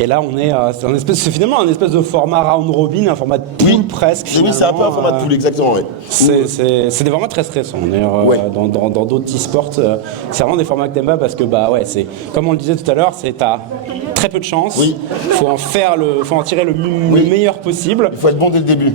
Et là, on est, c'est finalement un espèce de format round robin, un format de poule presque. Oui, c'est un peu un format de poule, exactement. Ouais. C'est des formats très stressants. D'ailleurs, dans d'autres e-sports, c'est vraiment des formats que t'aimes pas parce que c'est comme on le disait tout à l'heure, t'as très peu de chance. Oui. Faut en tirer le meilleur possible. Il faut être bon dès le début.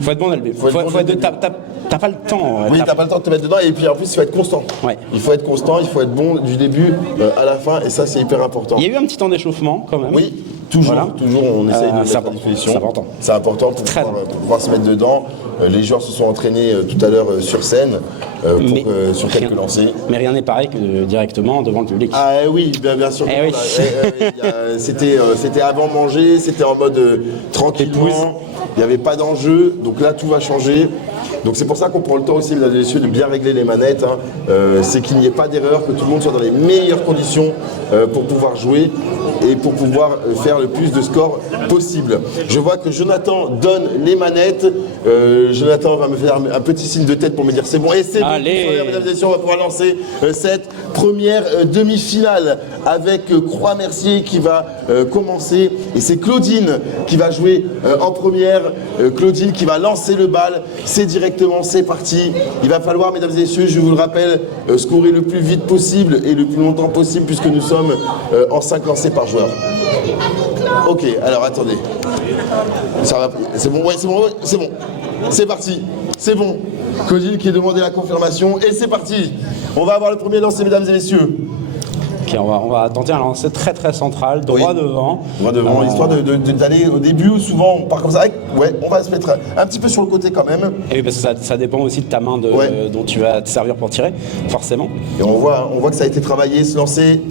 T'as pas le temps. Oui, t'as pas le temps de te mettre dedans et puis en plus il faut être constant. Ouais. Il faut être constant, il faut être bon du début à la fin et ça c'est hyper important. Il y a eu un petit temps d'échauffement quand même. Oui, toujours, toujours on essaye de mettre à disposition. C'est important. C'est important pour pouvoir se mettre dedans. Les joueurs se sont entraînés tout à l'heure sur scène sur quelques lancers. Mais rien n'est pareil que directement devant le public. Ah oui, bien sûr. C'était avant manger, c'était en mode tranquillement. Il n'y avait pas d'enjeu, donc là tout va changer. Donc c'est pour ça qu'on prend le temps aussi, mesdames et messieurs, de bien régler les manettes. C'est qu'il n'y ait pas d'erreur, que tout le monde soit dans les meilleures conditions pour pouvoir jouer et pour pouvoir faire le plus de scores possible. Je vois que Jonathan donne les manettes. Jonathan va me faire un petit signe de tête pour me dire c'est bon. Et c'est bon, mesdames et messieurs, on va pouvoir lancer cette première demi-finale avec Croix-Mercier qui va commencer. Et c'est Claudine qui va jouer en première. Claudine qui va lancer le bal. C'est directement, c'est parti. Il va falloir, mesdames et messieurs, je vous le rappelle, scorer le plus vite possible et le plus longtemps possible puisque nous sommes en 5 lancers par joueur. Ok, alors attendez. Ça va. C'est bon, ouais, c'est bon, ouais, c'est bon. C'est parti. C'est bon. Claudine qui a demandé la confirmation et c'est parti. On va avoir le premier lancer, mesdames et messieurs. Ok, on va tenter un lancer très très central, droit devant. Droit devant, histoire d'aller au début où souvent on part comme ça. Ouais, on va se mettre un petit peu sur le côté quand même. Et oui, parce que ça dépend aussi de ta main dont tu vas te servir pour tirer, forcément. Et on voit que ça a été travaillé, ce lancer.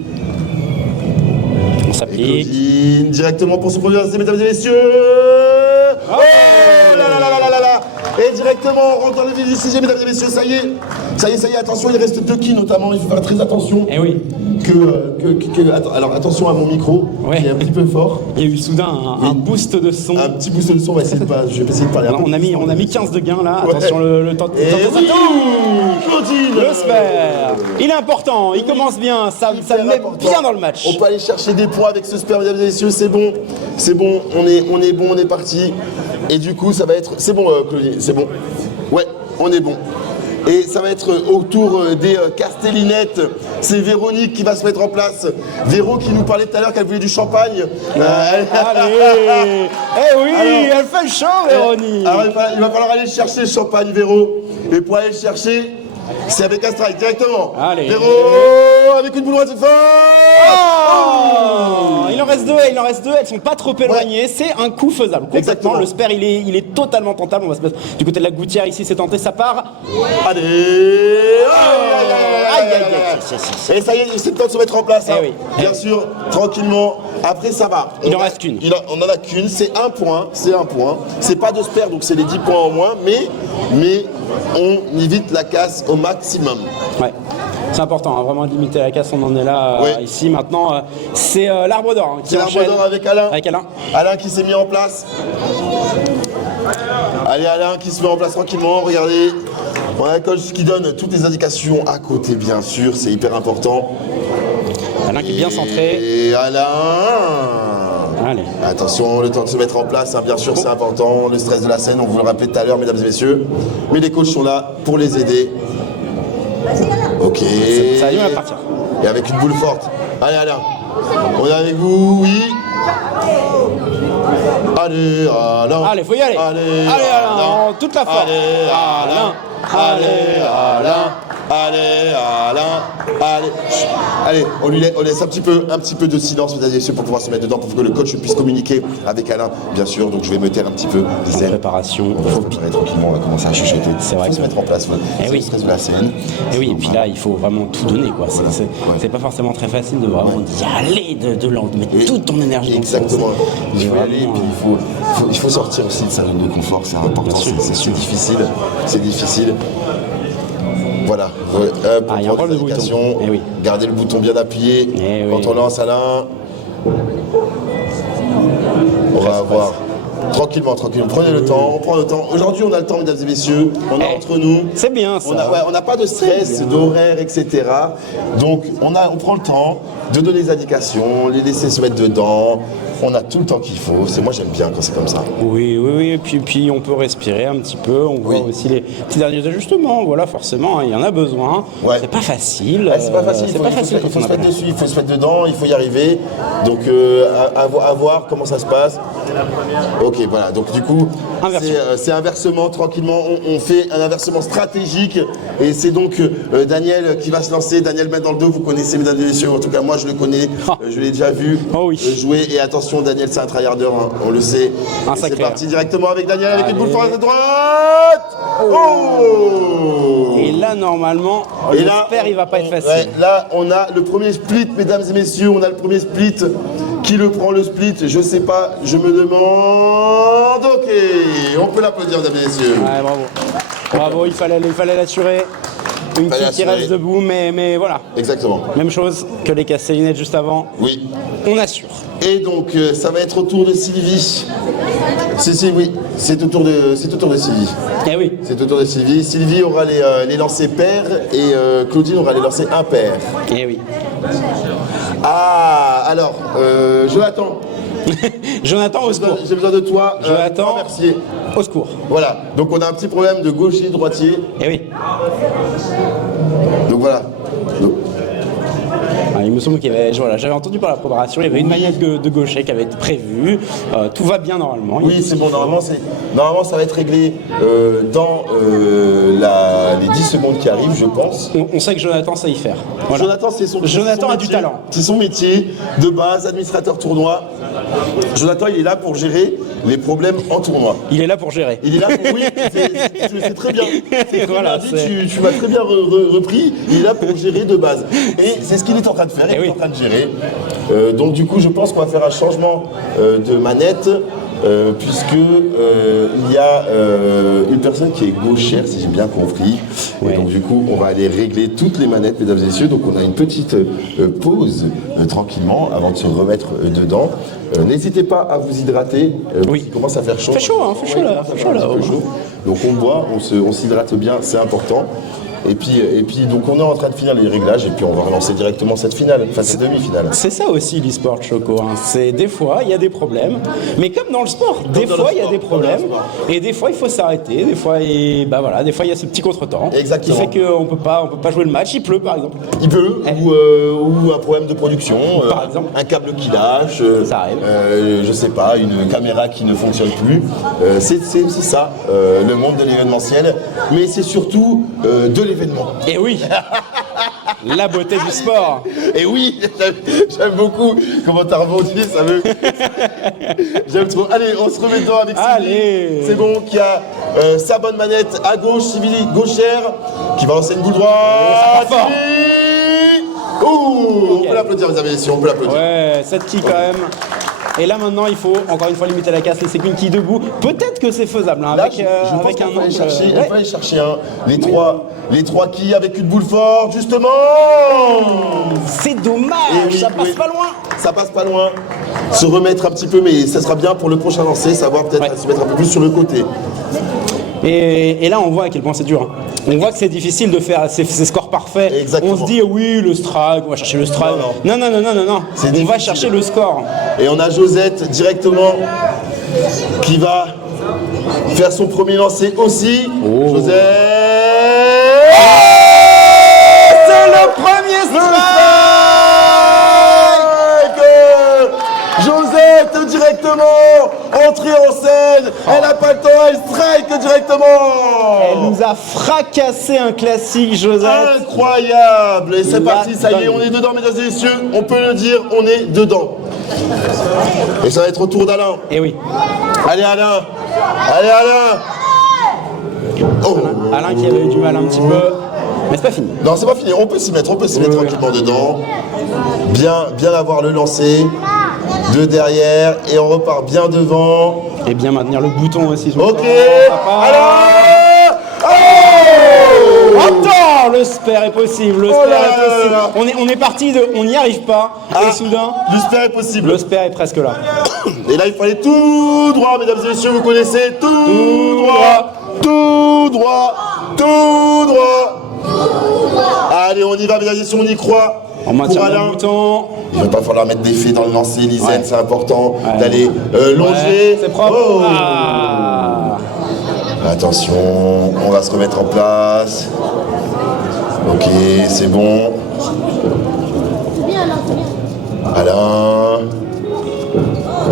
On s'applique. Directement pour se produire, mesdames et messieurs. Oh là là là là là là. Et directement, on rentre dans le vif du sujet, mesdames et messieurs, ça y est, attention, il reste 2 kills notamment, il faut faire très attention. Eh oui. Alors attention à mon micro, qui est un petit peu fort. Il y a eu soudain un boost de son. Un petit boost de son, je vais essayer de parler un peu. On a mis 15 de gains là, attention le temps de Claudine. Le spare. Il est important, il commence bien, ça met bien dans le match. On peut aller chercher des points avec ce spare, mesdames et messieurs, c'est bon, on est bon, on est parti. Et du coup, ça va être... C'est bon, Claudine, c'est bon. Ouais, on est bon. Et ça va être au tour des Castellinettes. C'est Véronique qui va se mettre en place. Véro qui nous parlait tout à l'heure qu'elle voulait du champagne. Allez. Eh oui, alors, elle fait le show, Véronique. Alors, il va falloir aller chercher le champagne, Véro. Et pour aller le chercher, c'est avec un strike directement. Allez. Véro, avec une boule droite, c'est fort. Il en reste 2, elles sont pas trop éloignées, c'est un coup faisable. Complètement, le spare il est totalement tentable, on va se mettre du côté de la gouttière ici, c'est tenté, ça part. Allez. Et ça y est, c'est le temps de se mettre en place. Bien sûr, tranquillement. Après, ça va. Il en reste qu'une. On en a qu'une, c'est un point. C'est pas de spare, donc c'est les 10 points en moins, mais on évite la casse au maximum. Ouais. C'est important, vraiment de limiter la casse, on en est là ici. Maintenant, c'est l'arbre d'or qui enchaîne. C'est l'arbre d'or avec Alain. Alain qui s'est mis en place. Allez, Alain qui se met en place tranquillement, regardez. On a un coach qui donne toutes les indications à côté, bien sûr, c'est hyper important. Alain qui est bien centré. Et Alain. Allez. Attention, le temps de se mettre en place, bien sûr, c'est important. Le stress de la scène, on vous le rappelait tout à l'heure, mesdames et messieurs. Mais les coachs sont là pour les aider. Ok. Ça va partir. Et avec une boule forte. Allez, Alain. On est avec vous, oui. Allez, Alain. Allez, faut y aller. Allez, Alain. Toute la force. Allez, Alain. Allez, Alain. Allez, Alain. Allez, on laisse un petit peu de silence, mesdames et messieurs, pour pouvoir se mettre dedans, pour que le coach puisse communiquer avec Alain, bien sûr. Donc je vais me taire un petit peu. En préparation. Il faut préparer tranquillement, on va commencer à chuchoter. C'est vrai. Il faut se mettre en place. C'est le stress de la scène. Et oui, et puis là, il faut vraiment tout donner, quoi. C'est pas forcément très facile de vraiment y aller, de mettre toute ton énergie. Exactement. Il faut aller, puis il faut sortir aussi de sa zone de confort, c'est important. C'est difficile. Voilà. Il y a un problème de bouton. Gardez le bouton bien appuyé. Quand on lance Alain, on va avoir tranquillement. Prenez le temps, on prend le temps. Aujourd'hui, on a le temps, mesdames et messieurs. On est entre nous. C'est bien ça. On n'a pas de stress, d'horaire, etc. Donc, on prend le temps de donner des indications, les laisser se mettre dedans. on a tout le temps qu'il faut. Moi j'aime bien quand c'est comme ça. Oui, oui, oui. Et puis on peut respirer un petit peu. On voit aussi les petits derniers ajustements. Voilà, forcément, il y en a besoin. Ouais. C'est pas facile. C'est pas facile. Il faut se mettre dessus, il faut se mettre dedans, il faut y arriver. Donc à voir comment ça se passe. Ok, voilà. Donc du coup, c'est inversement, tranquillement. On fait un inversement stratégique. Et c'est donc Daniel qui va se lancer. Daniel met dans le dos. Vous connaissez, mesdames et messieurs. En tout cas, moi je le connais. Je l'ai déjà vu jouer. Et attention, Daniel, c'est un tryharder. Hein, on le sait. C'est parti directement avec Daniel avec une boule forte à droite. Oh. Et là, normalement, j'espère il va pas être facile. Ouais, là, on a le premier split, mesdames et messieurs. On a le premier split. Qui le prend le split? Je sais pas, je me demande. Ok, on peut l'applaudir, mesdames et messieurs. Ouais, bravo. Bravo, il fallait l'assurer. Une petite qui reste debout, mais voilà. Exactement. Même chose que les castellinettes juste avant. Oui. On assure. Et donc, ça va être au tour de Sylvie. Oui, c'est au tour de Sylvie. Eh oui. C'est au tour de Sylvie. Sylvie aura les lancers pairs et Claudine aura les lancers impairs. Eh oui. Ah, alors, Jonathan. Jonathan, au secours. J'ai besoin de toi. Jonathan, Mercier. Au secours. Voilà, donc on a un petit problème de gaucher, droitier. Eh oui. Donc voilà. Il me semble qu'il y avait, voilà, j'avais entendu par la préparation, il y avait une manette de gaucher qui avait été prévue. Tout va bien normalement. Oui, c'est bon. Normalement, ça va être réglé dans les 10 secondes qui arrivent, je pense. On sait que Jonathan sait y faire. Voilà. Jonathan a du talent. C'est son métier de base, administrateur tournoi. Jonathan, il est là pour gérer les problèmes en tournoi. Il est là pour gérer. Il est là pour... Oui, c'est très bien. Voilà, tu m'as très bien repris. Il est là pour gérer de base. Et c'est ce qu'il est en train de faire. Il est en train de gérer. Donc du coup, je pense qu'on va faire un changement de manette. Puisque il y a une personne qui est gauchère, si j'ai bien compris. Et donc du coup, on va aller régler toutes les manettes, mesdames et messieurs. Donc on a une petite pause tranquillement avant de se remettre dedans. N'hésitez pas à vous hydrater. Il commence à faire chaud. Fait chaud, hein, fait chaud là. Donc on boit, on s'hydrate bien, c'est important. Et puis donc on est en train de finir les réglages et puis on va relancer directement cette finale, enfin cette demi-finale. C'est ça aussi l'e-sport, Choco. Hein. C'est des fois il y a des problèmes, mais comme dans le sport, des fois il y a des problèmes et des fois il faut s'arrêter. Des fois il y a ce petit contretemps qui fait qu'on peut pas jouer le match. Il pleut par exemple. Il pleut ou un problème de production, par exemple, un câble qui lâche, ça arrive. Je sais pas, une caméra qui ne fonctionne plus. C'est ça le monde de l'événementiel, mais c'est surtout de l'événement. Et oui. La beauté du sport. Et oui, j'aime beaucoup comment t'as rebondi, ça veut. J'aime trop. Allez, on se remet dedans avec Sylvie. C'est bon, qui a sa bonne manette à gauche, Sylvie gauchère, qui va lancer une boule droite. Ouh, on peut l'applaudir, les amis, si on peut l'applaudir. Ouais, cette qui quand même. Et là maintenant il faut encore une fois limiter la casse, laisser qu'une quille debout. Peut-être que c'est faisable hein, là, avec un on peut aller chercher les trois quilles avec une boule forte justement. C'est dommage, ça passe pas loin. Ça passe pas loin. Se remettre un petit peu, mais ça sera bien pour le prochain lancer, savoir peut-être se mettre un peu plus sur le côté. Et là on voit à quel point c'est dur. Hein. On voit que c'est difficile de faire ces scores parfaits. Exactement. On se dit oui le strike, on va chercher le strike. Non. On va chercher le score. Et on a Josette directement qui va faire son premier lancer aussi. Josette. C'est le premier strike. Josette directement entrée en scène. Elle n'a pas le temps, elle strike directement. Elle nous a fracassé un classique, Josette. Incroyable. Et c'est parti, ça y est, on est dedans, mesdames et messieurs. On peut le dire, on est dedans. Et ça va être au tour d'Alain. Eh oui. Allez Alain. Alain qui avait eu du mal un petit peu. Mais c'est pas fini. Non, c'est pas fini. On peut s'y mettre tranquillement dedans. Bien avoir le lancer. De derrière. Et on repart bien devant. Et bien maintenir le bouton aussi. Ok. Alors attends, le spare est possible. On est parti de. On n'y arrive pas. Et soudain. Le spare est possible. Le spare est presque là. Et là, il fallait tout droit, mesdames et messieurs, vous connaissez. Tout droit. Allez, on y va, mesdames et messieurs, on y croit. On maintient le bouton. Il va pas falloir mettre d'effet dans le lancer, Lizen, c'est important d'aller longer. C'est propre. Oh. Attention, on va se remettre en place. Ok, c'est bon. Alain.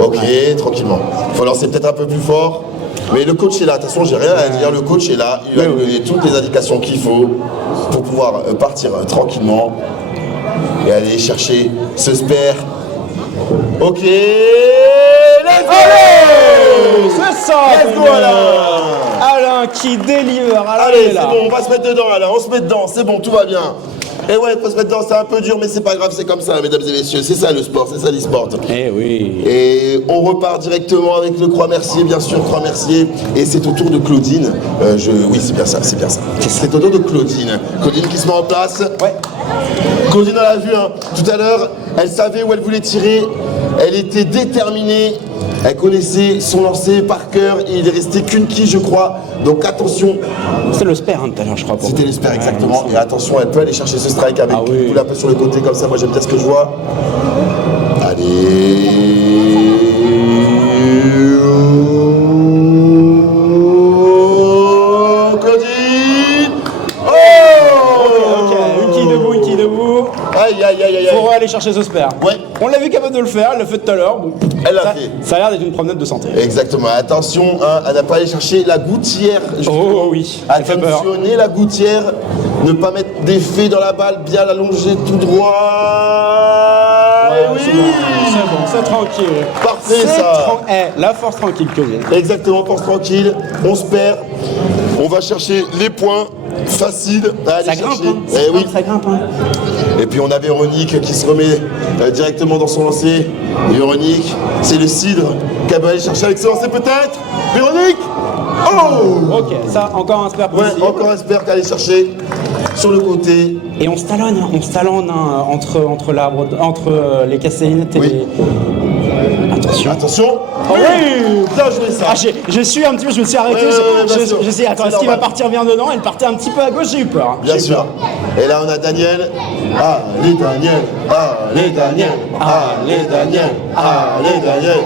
Ok, tranquillement. Il faut lancer peut-être un peu plus fort. Mais le coach est là, attention, j'ai rien à dire, le coach est là, il va lui donner toutes les indications qu'il faut pour pouvoir partir tranquillement et aller chercher ce spare. Ok, let's go! C'est ça! Let's go, Alain! Alain qui délivre, allez, c'est bon, on va se mettre dedans, Alain, on se met dedans, c'est bon, tout va bien. Et ouais, faut se mettre dedans, c'est un peu dur, mais c'est pas grave, c'est comme ça, mesdames et messieurs, c'est ça le sport, c'est ça l'e-sport. Eh oui. Et on repart directement avec le Croix-Mercier, bien sûr, Croix-Mercier, et c'est au tour de Claudine. Oui, c'est bien ça, c'est bien ça. C'est au tour de Claudine. Claudine qui se met en place. Ouais. Claudine, on l'a vu, hein, tout à l'heure, elle savait où elle voulait tirer, elle était déterminée. Elle connaissait son lancer par cœur, il est resté qu'une quille, je crois. Donc attention. C'est le spare tout à l'heure, je crois. C'était le spare, exactement. Et attention, elle peut aller chercher ce strike avec une boule un peu sur le côté, comme ça. Moi, j'aime bien ce que je vois. Allez. Claudine. Oh. Ok, une quille debout. Aïe, aïe, aïe, aïe. Faut aller chercher ce spare. Ouais. On l'a vu capable de le faire, elle l'a fait tout à l'heure. Bon. Elle l'a fait. Ça a l'air d'être une promenade de santé. Exactement. Attention, hein, à ne pas aller chercher la gouttière. Oh oui. Attentionner la gouttière. Ne pas mettre d'effet dans la balle, bien l'allonger tout droit. Ouais, oui. C'est bon, c'est tranquille. Parfait ça. La force tranquille, Claudine. Exactement, force tranquille. On se perd. On va chercher les points faciles à aller chercher. Grimpe, hein. Ça grimpe. Hein. Et puis on a Véronique qui se remet directement dans son lancer. Véronique, c'est le cidre qu'elle va aller chercher avec son lancer peut-être. Véronique. Oh. Ok, ça, encore un spare possible. Ouais, encore un spare qu'elle aller chercher sur le côté. Et on se talonne hein, entre l'arbre, entre les castellinettes et les... Attention. Oh oui. Bien joué ça. Ah, j'ai su un petit peu, je me suis arrêté. J'ai dit, attends, est-ce qu'il va partir bien dedans? Elle partait un petit peu à gauche, j'ai eu peur. Bien sûr. Et là, on a Daniel. Allez, Daniel. Allez, Daniel. Allez, Daniel. Allez, Daniel.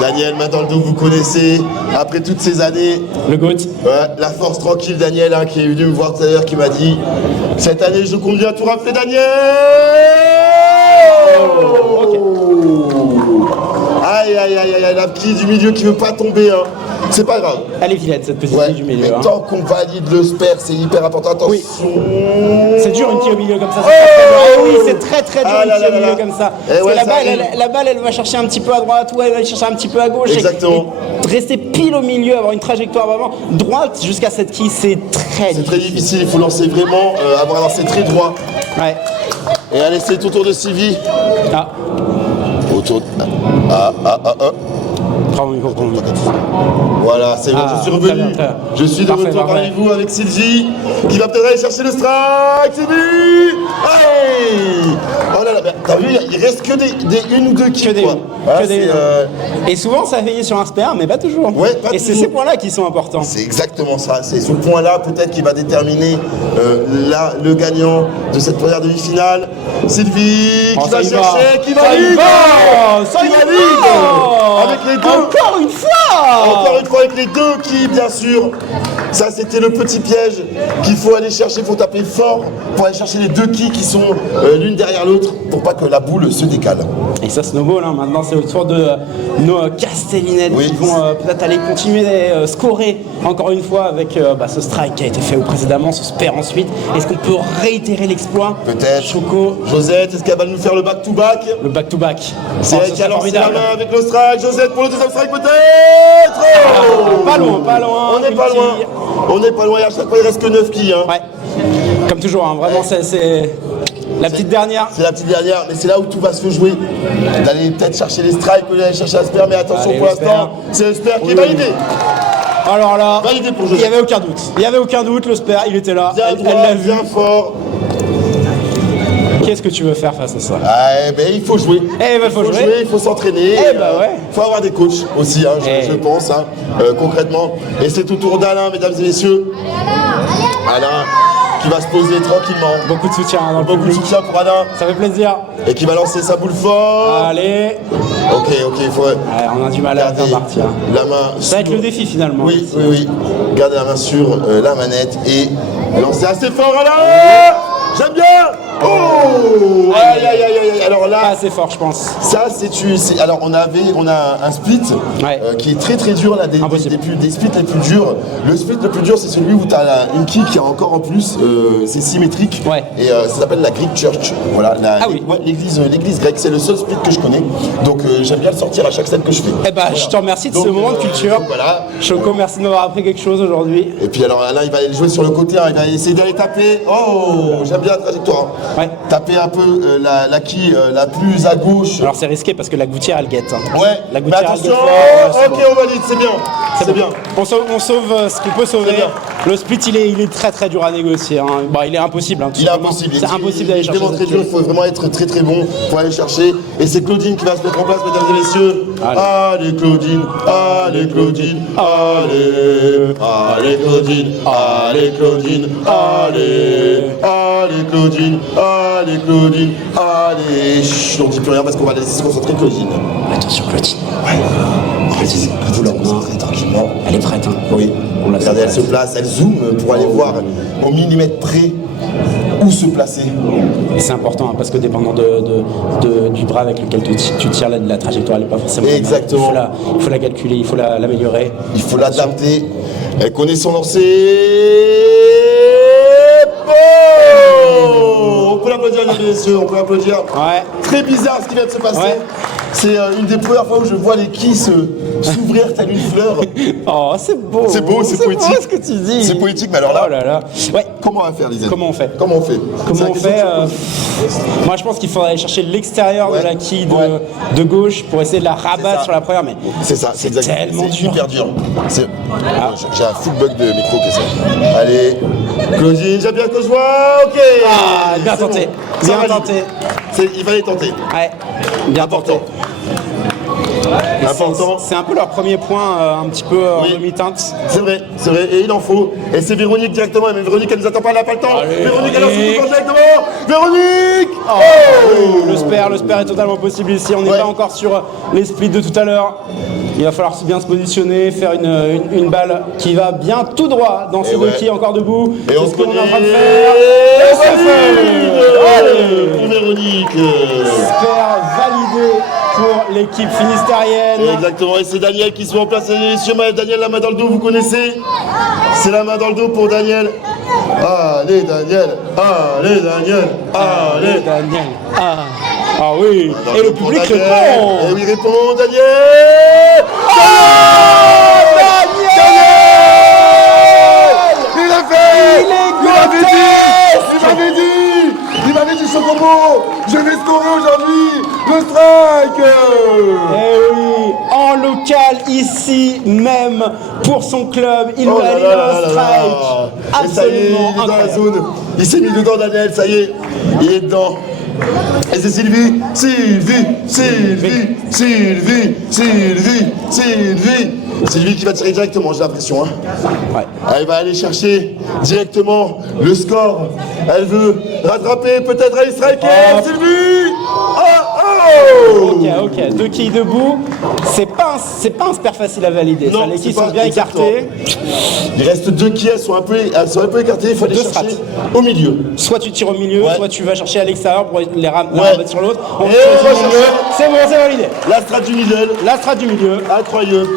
Daniel, main dans le dos, vous connaissez. Après toutes ces années. Le GOAT. Ouais, la force tranquille, Daniel, hein, qui est venu me voir tout à l'heure, qui m'a dit cette année, je compte bien tout rafler, Daniel. Aïe, aïe, aïe, aïe, la petite du milieu qui veut pas tomber, hein. C'est pas grave. Elle est vilaine, cette petite fille du milieu. Mais tant qu'on valide le spare, c'est hyper important. Attention. Oui. C'est dur une quille au milieu comme ça. Oui, c'est très dur une quille au milieu comme ça. Parce que la balle, elle va chercher un petit peu à droite, ou elle va chercher un petit peu à gauche. Exactement. Et rester pile au milieu, avoir une trajectoire vraiment droite jusqu'à cette quille, c'est très difficile. C'est très difficile, il faut lancer vraiment, avoir un lancer très droit. Ouais. Et allez, c'est autour de Sylvie. Autour de... Voilà, c'est bon, je suis revenu. Je suis de retour parmi vous avec Sylvie, qui va peut-être aller chercher le strike. Sylvie. Hey. Oh là là, t'as vu, il reste que des une ou deux kills. Et souvent, ça veille sur un spare, mais pas toujours. Ouais, pas et c'est ces points-là qui sont importants. C'est exactement ça. C'est ce point-là, peut-être, qui va déterminer le gagnant de cette première demi-finale. Sylvie, qui va chercher, qui valide. Ça y va. Avec les deux. Encore une fois avec les deux qui, bien sûr. Ça, c'était le petit piège qu'il faut aller chercher. Il faut taper fort pour aller chercher les deux quilles qui sont l'une derrière l'autre pour pas que la boule se décale. Et ça snowball, hein. Maintenant c'est au tour de nos castellinettes qui vont peut-être aller continuer à scorer encore une fois avec ce strike qui a été fait précédemment, ce spare ensuite. Est-ce qu'on peut réitérer l'exploit? Peut-être. Choco. Josette, est-ce qu'elle va nous faire le back-to-back? Le back-to-back. C'est elle qui a lancé la main avec le strike. Josette pour le deuxième strike peut-être. Pas loin. On n'est pas loin. On n'est pas loin, et à chaque fois il reste que 9 quilles. Hein. Ouais. Comme toujours, hein. Vraiment c'est la petite dernière. C'est la petite dernière, mais c'est là où tout va se jouer. D'aller peut-être chercher les strikes, d'aller chercher un spare, mais attention pour l'instant, c'est le spare qui est validé. Alors là, validé pour il n'y avait aucun doute. Il n'y avait aucun doute, le spare, il était là. Bien droit, elle l'a vu. Bien fort. Qu'est-ce que tu veux faire face à ça? Il faut jouer. Il faut jouer, il faut s'entraîner. Il faut avoir des coachs aussi, hein, je pense, hein, concrètement. Et c'est au tour d'Alain, mesdames et messieurs. Alain. qui va se poser tranquillement. Beaucoup de soutien dans le Beaucoup de public. soutien pour Alain. Ça fait plaisir. Et qui va lancer sa boule fort. Allez. Ok, il faut... Ouais, on a du mal à faire partir. La main... Ça va être le défi finalement. Oui. Gardez la main sur la manette et lancez assez fort Alain. J'aime bien. Oh. Aïe. Alors là... Pas assez fort, je pense. Ça, alors on a un split qui est très très dur là, des splits les plus durs. Le split le plus dur, c'est celui où tu as une quille qui est encore en plus, c'est symétrique. Ouais. Et ça s'appelle la Greek Church. Voilà, oui. l'église grecque, c'est le seul split que je connais. Donc j'aime bien le sortir à chaque scène que je fais. Eh ben, je te remercie de ce moment de culture. Voilà. Choco, merci de m'avoir appris quelque chose aujourd'hui. Et puis alors là, il va aller jouer sur le côté, il va essayer d'aller taper. Oh, j'aime bien la trajectoire. Ouais. Taper un peu la quille la plus à gauche. Alors c'est risqué parce que la gouttière elle guette. Ouais, la gouttière mais attention, elle guette. ok, on valide, c'est bien. C'est bien. On sauve ce qu'on peut sauver. Le split il est très très dur à négocier. Hein. Bon, il est impossible. Hein, il est impossible. C'est impossible d'aller chercher. Très dur, il faut vraiment être très très bon pour aller chercher. Et c'est Claudine qui va se mettre en place, mesdames et messieurs. Allez Claudine, allez Claudine, allez Claudine, allez Claudine, allez Claudine, allez Claudine, allez. Chut, on dit plus rien parce qu'on va la laisser se concentrer Claudine. Attention Claudine. Il faut la concentrer tranquillement. Elle est prête. Hein. Oui. Regardez, elle se place, elle zoome pour aller voir au millimètre près où se placer. Et c'est important hein, parce que dépendant du bras avec lequel tu tires la trajectoire, elle n'est pas forcément. Exactement. Il faut la calculer, il faut l'améliorer. Il faut l'adapter. Elle connaît son lancer. On peut l'applaudir, mesdames et messieurs, on peut l'applaudir. Ouais. Très bizarre ce qui vient de se passer. Ouais. C'est une des premières fois où je vois les quilles s'ouvrir telle une fleur. Oh, c'est beau. C'est beau, c'est poétique. C'est beau ce que tu dis. C'est poétique, mais alors là. Oh là là. Ouais. Comment on va faire, Lisa? Comment on fait Moi, je pense qu'il faudrait aller chercher l'extérieur de la quille de gauche pour essayer de la rabattre sur la première. Mais c'est ça, c'est tellement dur. C'est hyper dur. J'ai un full bug de micro qui est ça. Allez, Claudine, j'aime bien que je vois. Ok. Ah, bien tenté. Bon. Bien tenté. Il fallait tenter. Ouais. Bien important. Tenté. Important. C'est un peu leur premier point un petit peu en demi-teinte. C'est vrai, et il en faut. Et c'est Véronique directement, mais Véronique elle nous attend pas, elle n'a pas le temps. Allez, Véronique elle lance son directement. Véronique Le spare est totalement possible ici, on n'est pas encore sur les splits de tout à l'heure. Il va falloir bien se positionner, faire une balle qui va bien tout droit dans ces deux quilles encore debout. Et c'est ce qu'on est en train de faire. Et c'est fait. Allez, pour Véronique. Spare validé pour l'équipe finistérienne. Exactement, et c'est Daniel qui se met en place. Messieurs, Daniel, la main dans le dos, vous connaissez? C'est la main dans le dos pour Daniel. Allez Daniel, allez Daniel, allez Daniel. Ah oui, et le public répond. Et oui, répond Daniel. Daniel. Il l'a fait. Il m'avait dit Chocobo, je vais scorer aujourd'hui le strike. Eh oui, en local ici même pour son club, il va aller dans le strike. Absolument il est dans la zone. Il s'est mis dedans Daniel, ça y est, il est dedans. Et c'est Sylvie. Sylvie qui va tirer directement, j'ai l'impression. Hein. Ouais. Elle va aller chercher directement le score. Elle veut rattraper, peut-être aller striker. Sylvie. Ok, deux quilles debout. C'est pas un spare facile à valider. Non, les quilles sont bien écartées. Il reste deux quilles, elles sont un peu écartées. Il faut aller chercher au milieu. Soit tu tires au milieu, soit tu vas chercher à l'extérieur pour les rabattre sur l'autre. C'est bon, c'est validé. La strat du middle. La strat du milieu. Incroyable,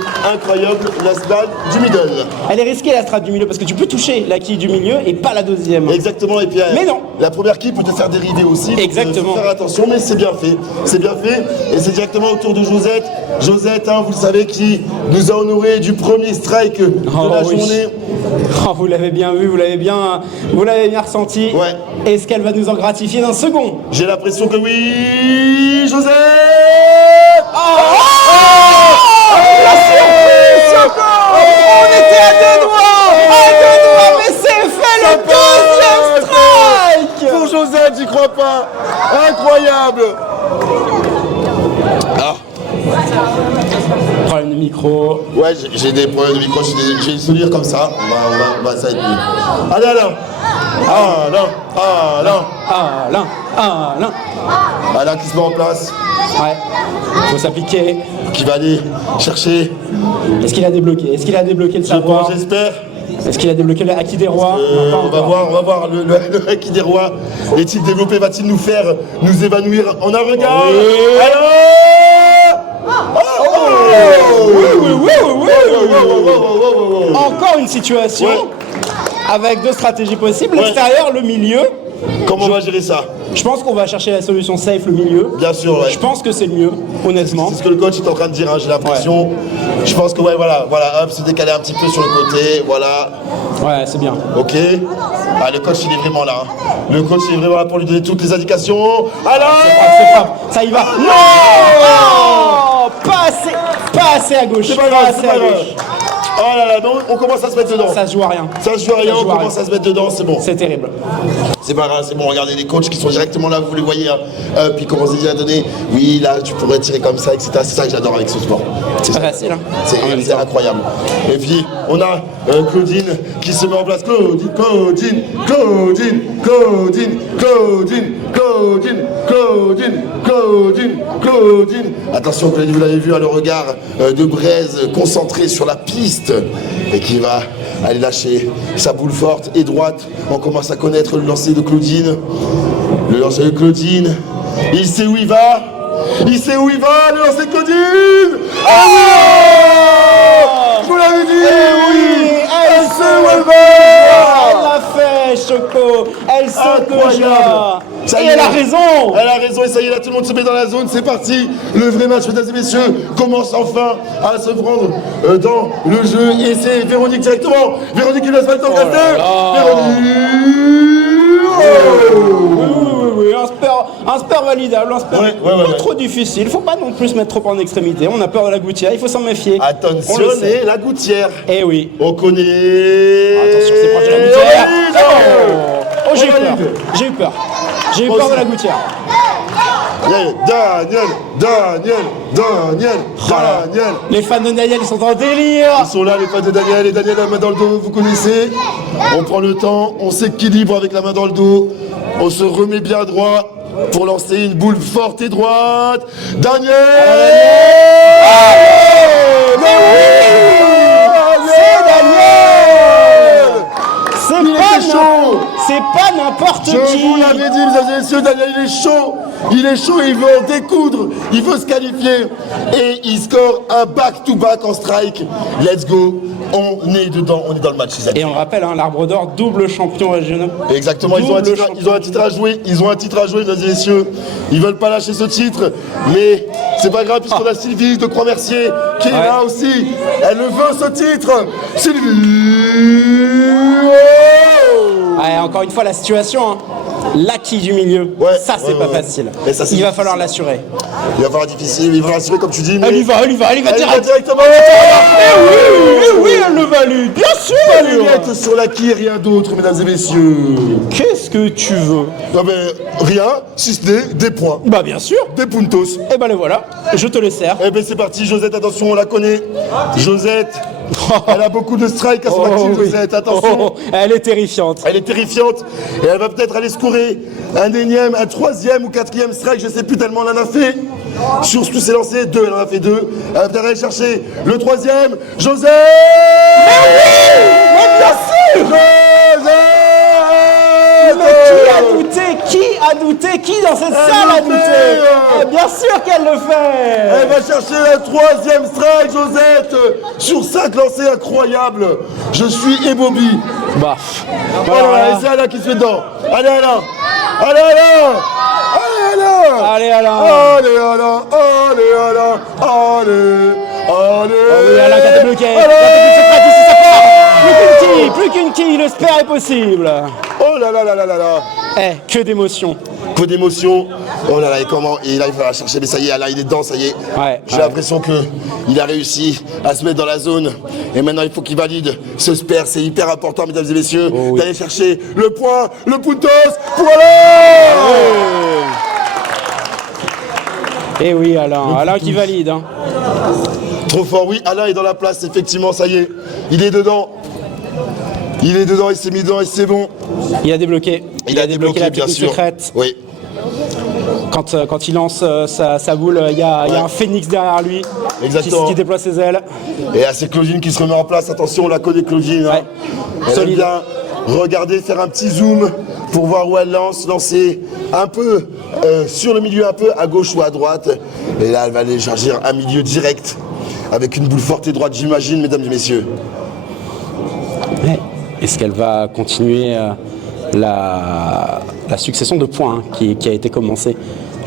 la strat du middle. Elle est risquée la strat du milieu parce que tu peux toucher la quille du milieu et pas la deuxième. Exactement, et puis mais non. La première quille peut te faire dériver aussi. Exactement. Faut faire attention, mais c'est bien fait. C'est bien fait. Et c'est directement autour de Josette. Josette, hein, vous le savez, qui nous a honoré du premier strike de la journée. Vous l'avez bien vu, vous l'avez bien ressenti. Ouais. Est-ce qu'elle va nous en gratifier d'un second? J'ai l'impression que oui, Josette. La surprise, Choco. On était à deux doigts, mais c'est fait le deuxième strike. Pour Josette, j'y crois pas. Incroyable. Problème de micro. Ouais, j'ai des problèmes de micro, j'ai une sourire comme ça. Ça va être mieux. Allez, Alain. Alain qui se met en place. Ouais, faut s'appliquer. Qui va aller chercher. Est-ce qu'il a débloqué? Est-ce qu'il a débloqué le savoir? J'espère. Est-ce qu'il a débloqué le Haki des rois? On va voir le Haki des rois. Est-il développé? Va-t-il nous faire nous évanouir en un regard? Encore une situation avec deux stratégies possibles, l'extérieur, le milieu. Comment on va gérer ça? Je pense qu'on va chercher la solution safe, le milieu. Bien sûr, ouais. Je pense que c'est le mieux, honnêtement. C'est ce que le coach est en train de dire, hein, j'ai l'impression. Je pense que voilà, hop, se décaler un petit peu sur le côté, voilà. Ouais, c'est bien. Ok. Ah, le coach, il est vraiment là. Le coach, il est vraiment là pour lui donner toutes les indications. Alors c'est pas, ça y va. Non, pas assez à gauche. C'est pas grave. Oh là là, non, on commence à se mettre dedans. Ça se joue à rien. Ça se joue à rien, on commence à se mettre dedans, c'est bon. C'est terrible. C'est pas grave, c'est bon, regardez les coachs qui sont directement là, vous les voyez, hein. Puis comment se dit à donner, oui, là, tu pourrais tirer comme ça, etc. C'est ça que j'adore avec ce sport. C'est facile, hein. C'est incroyable. Et puis, on a Claudine qui se met en place. Claudine. Attention, vous l'avez vu, à le regard de Braise concentré sur la piste et qui va aller lâcher sa boule forte et droite. On commence à connaître le lancer de Claudine. Le lancer de Claudine. Il sait où il va. Le lancer de Claudine. Ah oui! Je vous l'avais dit! Elle sait où elle va! Elle l'a fait, Choco! Elle saute déjà! Et elle a raison! Elle a raison, et ça y est, là, tout le monde se met dans la zone, c'est parti! Le vrai match, mesdames et messieurs, commence enfin à se prendre dans le jeu, et c'est Véronique directement! Véronique qui laisse pas le temps rester! Véronique! Oui, un sport validable, un sport pas trop difficile. Faut pas non plus se mettre trop en extrémité. On a peur de la gouttière, il faut s'en méfier. Attention, la gouttière. Eh oui. On connaît. Attention, c'est proche de la gouttière. Oh, j'ai eu peur de la gouttière. Daniel. Les fans de Daniel, ils sont en délire. Ils sont là, les fans de Daniel. Et Daniel, la main dans le dos, vous connaissez. On prend le temps, on s'équilibre avec la main dans le dos. On se remet bien droit pour lancer une boule forte et droite. Daniel. C'est pas n'importe qui. Je vous l'avais dit, mesdames et messieurs, Daniel, il est chaud, il veut en découdre, il veut se qualifier. Et il score un back-to-back en strike. Let's go, on est dedans, on est dans le match. Et on rappelle, hein, l'Arbre d'Or, double champion régional. Exactement, ils ont un titre à jouer, mesdames et messieurs. Ils veulent pas lâcher ce titre, mais c'est pas grave puisqu'on a Sylvie de Croix-Mercier qui est là aussi. Elle le veut, ce titre. Sylvie. Ouais, encore une fois, la situation, hein. L'acquis du milieu, ça c'est pas facile. Ça, il va falloir l'assurer. Il va falloir difficile, il va l'assurer comme tu dis. Mais... Elle y va directement. Oui, elle le valide, bien sûr. Valide sur l'acquis, rien d'autre, mesdames et messieurs. Qu'est-ce que tu veux? Non mais rien, si ce n'est des points. Bah bien sûr. Des puntos. Et ben le voilà, je te les sers. Eh ben c'est parti, Josette, attention, on la connaît. Josette, elle a beaucoup de strikes à son actif, Josette, attention. Elle est terrifiante. Elle est terrifiante et elle va peut-être aller scorer un énième, un troisième ou quatrième strike, je sais plus tellement elle en a fait. Sur tous ses lancers, deux, elle en a fait deux. Elle va peut-être aller chercher le troisième, Josette. Mais bien sûr. Josette. Qui a douté? Qui dans cette salle a douté? Bien sûr qu'elle le fait. Elle va chercher le troisième strike, Josette. Sur 5 lancers incroyables. Je suis ébobi. Bah. Voilà, et c'est Alain qui se fait dedans. Allez Alain. Allez Alain. Alain qui a débloqué. Plus qu'une quille, le spare est possible. Oh là là là là là là. Que d'émotion. Que d'émotion. Oh là là, et comment? Et là, il va la chercher, mais ça y est, là, il est dedans, ça y est. J'ai l'impression qu'il a réussi à se mettre dans la zone. Et maintenant, il faut qu'il valide ce spare. C'est hyper important, mesdames et messieurs, d'aller chercher le point, le puntos pour Alain. Et oui, Alain qui valide. Hein. Trop fort, oui. Alain est dans la place, effectivement, ça y est. Il est dedans. Il est dedans, il s'est mis dedans et c'est bon. Il a débloqué. Il a débloqué, la bien technique sûr. secrète. Oui. Quand il lance sa boule, il y a un phénix derrière lui qui déploie ses ailes. Et là, c'est Claudine qui se remet en place. Attention, on la connaît, Claudine. Ouais. Elle aime Solide. bien regarder, faire un petit zoom pour voir où elle lancer un peu sur le milieu, un peu à gauche ou à droite. Et là, elle va aller charger un milieu direct avec une boule forte et droite, j'imagine, mesdames et messieurs. Ouais. Est-ce qu'elle va continuer la succession de points qui a été commencée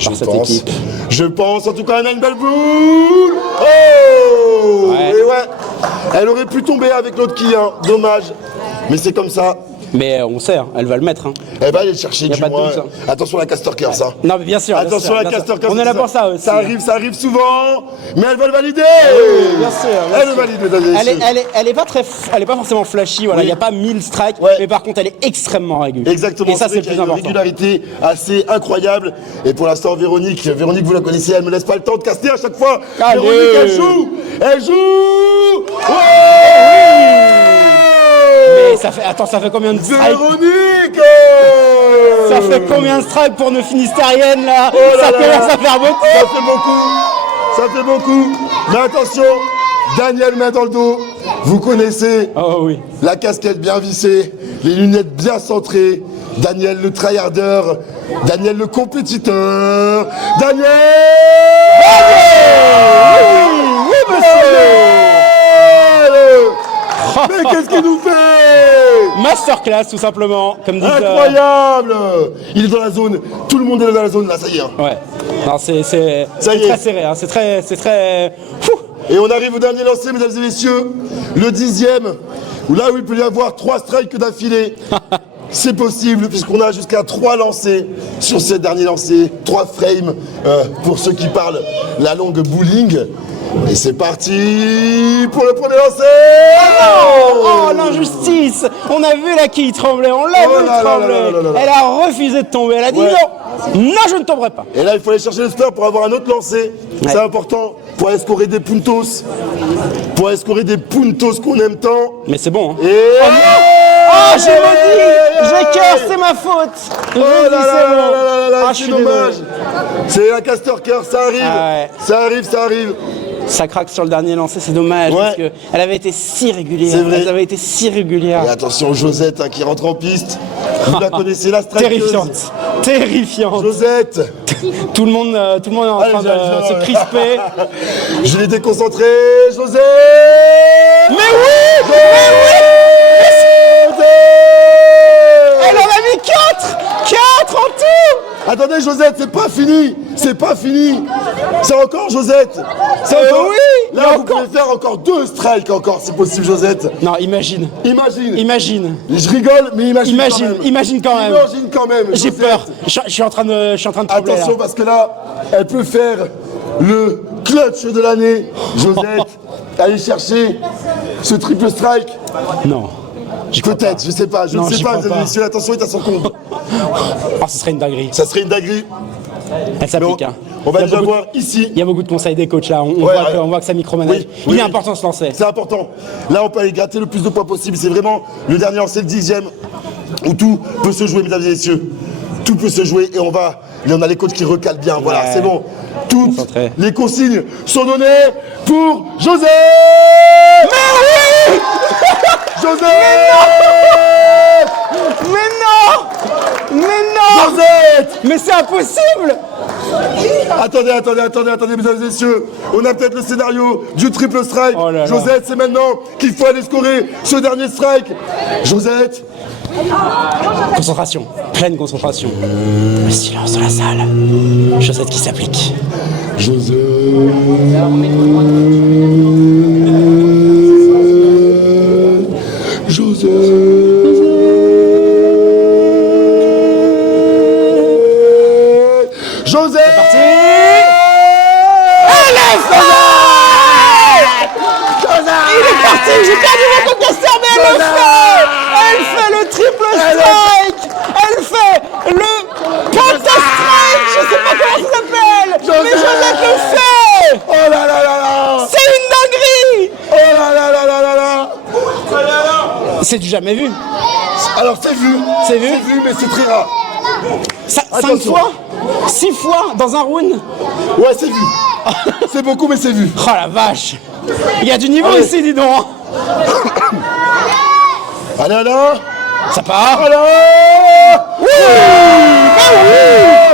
par cette équipe? Je pense, en tout cas, elle a une belle boule. Oh ouais. Et ouais, elle aurait pu tomber avec l'autre qui, hein. Dommage. Mais c'est comme ça. Mais on sait, hein, elle va le mettre. Hein. Elle va aller le chercher du moins. Doute, hein. Attention à la Castor Curse, ça. Non, mais bien sûr. Attention à la Castor Curse. On est là pour ça aussi. Ça arrive souvent, mais elle va le valider. Oui, bien sûr. Elle le valide, mesdames et messieurs. Elle est pas forcément flashy. Voilà, il n'y a pas 1000 strikes, mais par contre, elle est extrêmement régulière. Exactement. Et ça, c'est le plus important. Une régularité assez incroyable. Et pour l'instant, Véronique, vous la connaissez, elle me laisse pas le temps de caster à chaque fois. Allez. Véronique, elle joue. Mais ça fait combien de strikes? Véronique! Ça fait combien de strikes pour nos finistériennes là? Ça commence à faire beaucoup. Ça fait beaucoup. Mais attention, Daniel main dans le dos. Vous connaissez oui. La casquette bien vissée, les lunettes bien centrées. Daniel le tryharder, Daniel le compétiteur. Daniel! Oui, monsieur! Mais qu'est-ce qu'il nous fait? Masterclass tout simplement, comme disent. Incroyable! Il est dans la zone, tout le monde est dans la zone là, ça y est. Hein. Ouais. Non, c'est très serré, hein. c'est très. Fou. Et on arrive au dernier lancer, mesdames et messieurs, le 10e, là où il peut y avoir 3 strikes d'affilée. C'est possible puisqu'on a jusqu'à 3 lancers sur ces derniers lancers, 3 frames pour ceux qui parlent la langue bowling. Et c'est parti pour le premier lancer. Oh l'injustice! On a vu la quille trembler, on l'a vu trembler. Elle a refusé de tomber, elle a dit non, je ne tomberai pas. Et là il faut aller chercher le score pour avoir un autre lancer. C'est important pour aller scorer des puntos. Pour aller scorer des puntos qu'on aime tant. Mais c'est bon. Hein. Et j'ai maudit! J'ai cœur, c'est ma faute! C'est dommage! C'est la Castor Curse, ça arrive! Ça arrive! Ça craque sur le dernier lancé, c'est dommage, parce qu'elle avait été si régulière. C'est vrai. Elle avait été si régulière. Et attention, Josette qui rentre en piste. Vous la connaissez, la strikeuse. Terrifiante! Josette! Tout le monde est en train de se crisper. Je l'ai déconcentré, Josette! Mais oui! Elle en a mis 4 en tout! Attendez, Josette, c'est pas fini! C'est encore Josette! Oui! Là, vous pouvez faire encore 2 strikes encore, si possible, Josette! Non, imagine! Je rigole, mais imagine quand même! J'ai peur! Je suis en train de trembler. Attention, là. parce que là, elle peut faire le clutch de l'année, Josette! Allez chercher ce triple strike! Non. Peut-être, je sais pas, je ne sais pas, mesdames et messieurs, attention, il est à son compte. Ce serait une dinguerie. Ça serait une dinguerie. Elle s'applique. Hein. On va déjà voir ici. Il y a beaucoup de conseils des coachs là. On voit que ça micromanage. Il est important de se lancer. C'est important. Là, on peut aller gratter le plus de points possible. C'est vraiment le dernier lancé, le 10e, où tout peut se jouer, mesdames et messieurs. Tout peut se jouer et on a les coachs qui recalent bien. Voilà, c'est bon. Toutes les consignes sont données pour José. Mais oui! José! Mais non! Josette! Mais c'est impossible! Attendez, mesdames et messieurs. On a peut-être le scénario du triple strike. Oh là là. Josette, c'est maintenant qu'il faut aller scorer ce dernier strike. Josette! Concentration, pleine concentration. Le silence de la salle. Josette qui s'applique. Josette! José! C'est parti! Il est parti! J'ai perdu mon contesteur, mais elle le fait! Elle fait le triple strike! Elle fait le pentastrike! Je sais pas comment ça s'appelle! Mais Josette le fait! Oh là là là là! C'est une dinguerie! C'est du jamais vu. Alors c'est vu. C'est vu, mais c'est très rare. 5 fois 6 fois dans un round. Ouais, c'est vu. C'est beaucoup, mais c'est vu. Oh la vache. Il y a du niveau ici, dis donc. Allez, Alain. Ça part. Alain. Oui.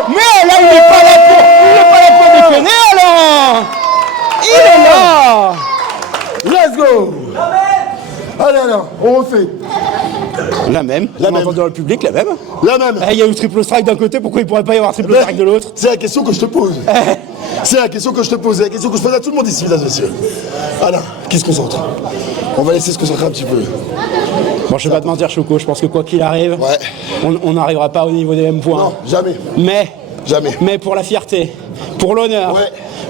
Mais là, il n'est pas là pour déconner, Alain. Il est là. Let's go. Allez, Alain, on refait. La même. On entend dans le public, la même. La même. Il y a eu triple strike d'un côté, pourquoi il ne pourrait pas y avoir triple strike de l'autre? C'est la question que je te pose. C'est la question que je te pose, c'est la question que je pose à tout le monde ici, mesdames et messieurs. Alain, qui se concentre? On va laisser se concentrer un petit peu. Bon, je vais pas te mentir, Choco, je pense que quoi qu'il arrive, on n'arrivera pas au niveau des mêmes points. Non, jamais. Mais pour la fierté, pour l'honneur,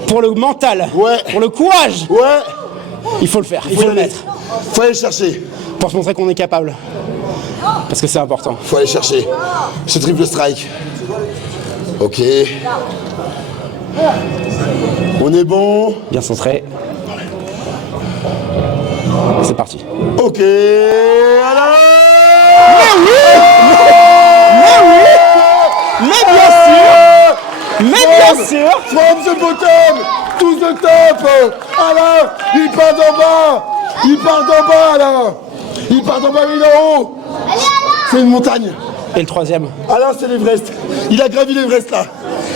pour le mental, pour le courage, il faut le faire, il faut le mettre. Faut aller le chercher. Pour se montrer qu'on est capable. Parce que c'est important. Faut aller chercher ce triple strike. Ok. On est bon. Bien centré. C'est parti. Ok. Alors. Mais bien sûr. From the bottom to the top. Alain, il part d'en bas. Alain. Il part d'en bas, mais il est en haut. C'est une montagne. Et le troisième? Alain, c'est l'Everest. Il a gravi l'Everest là.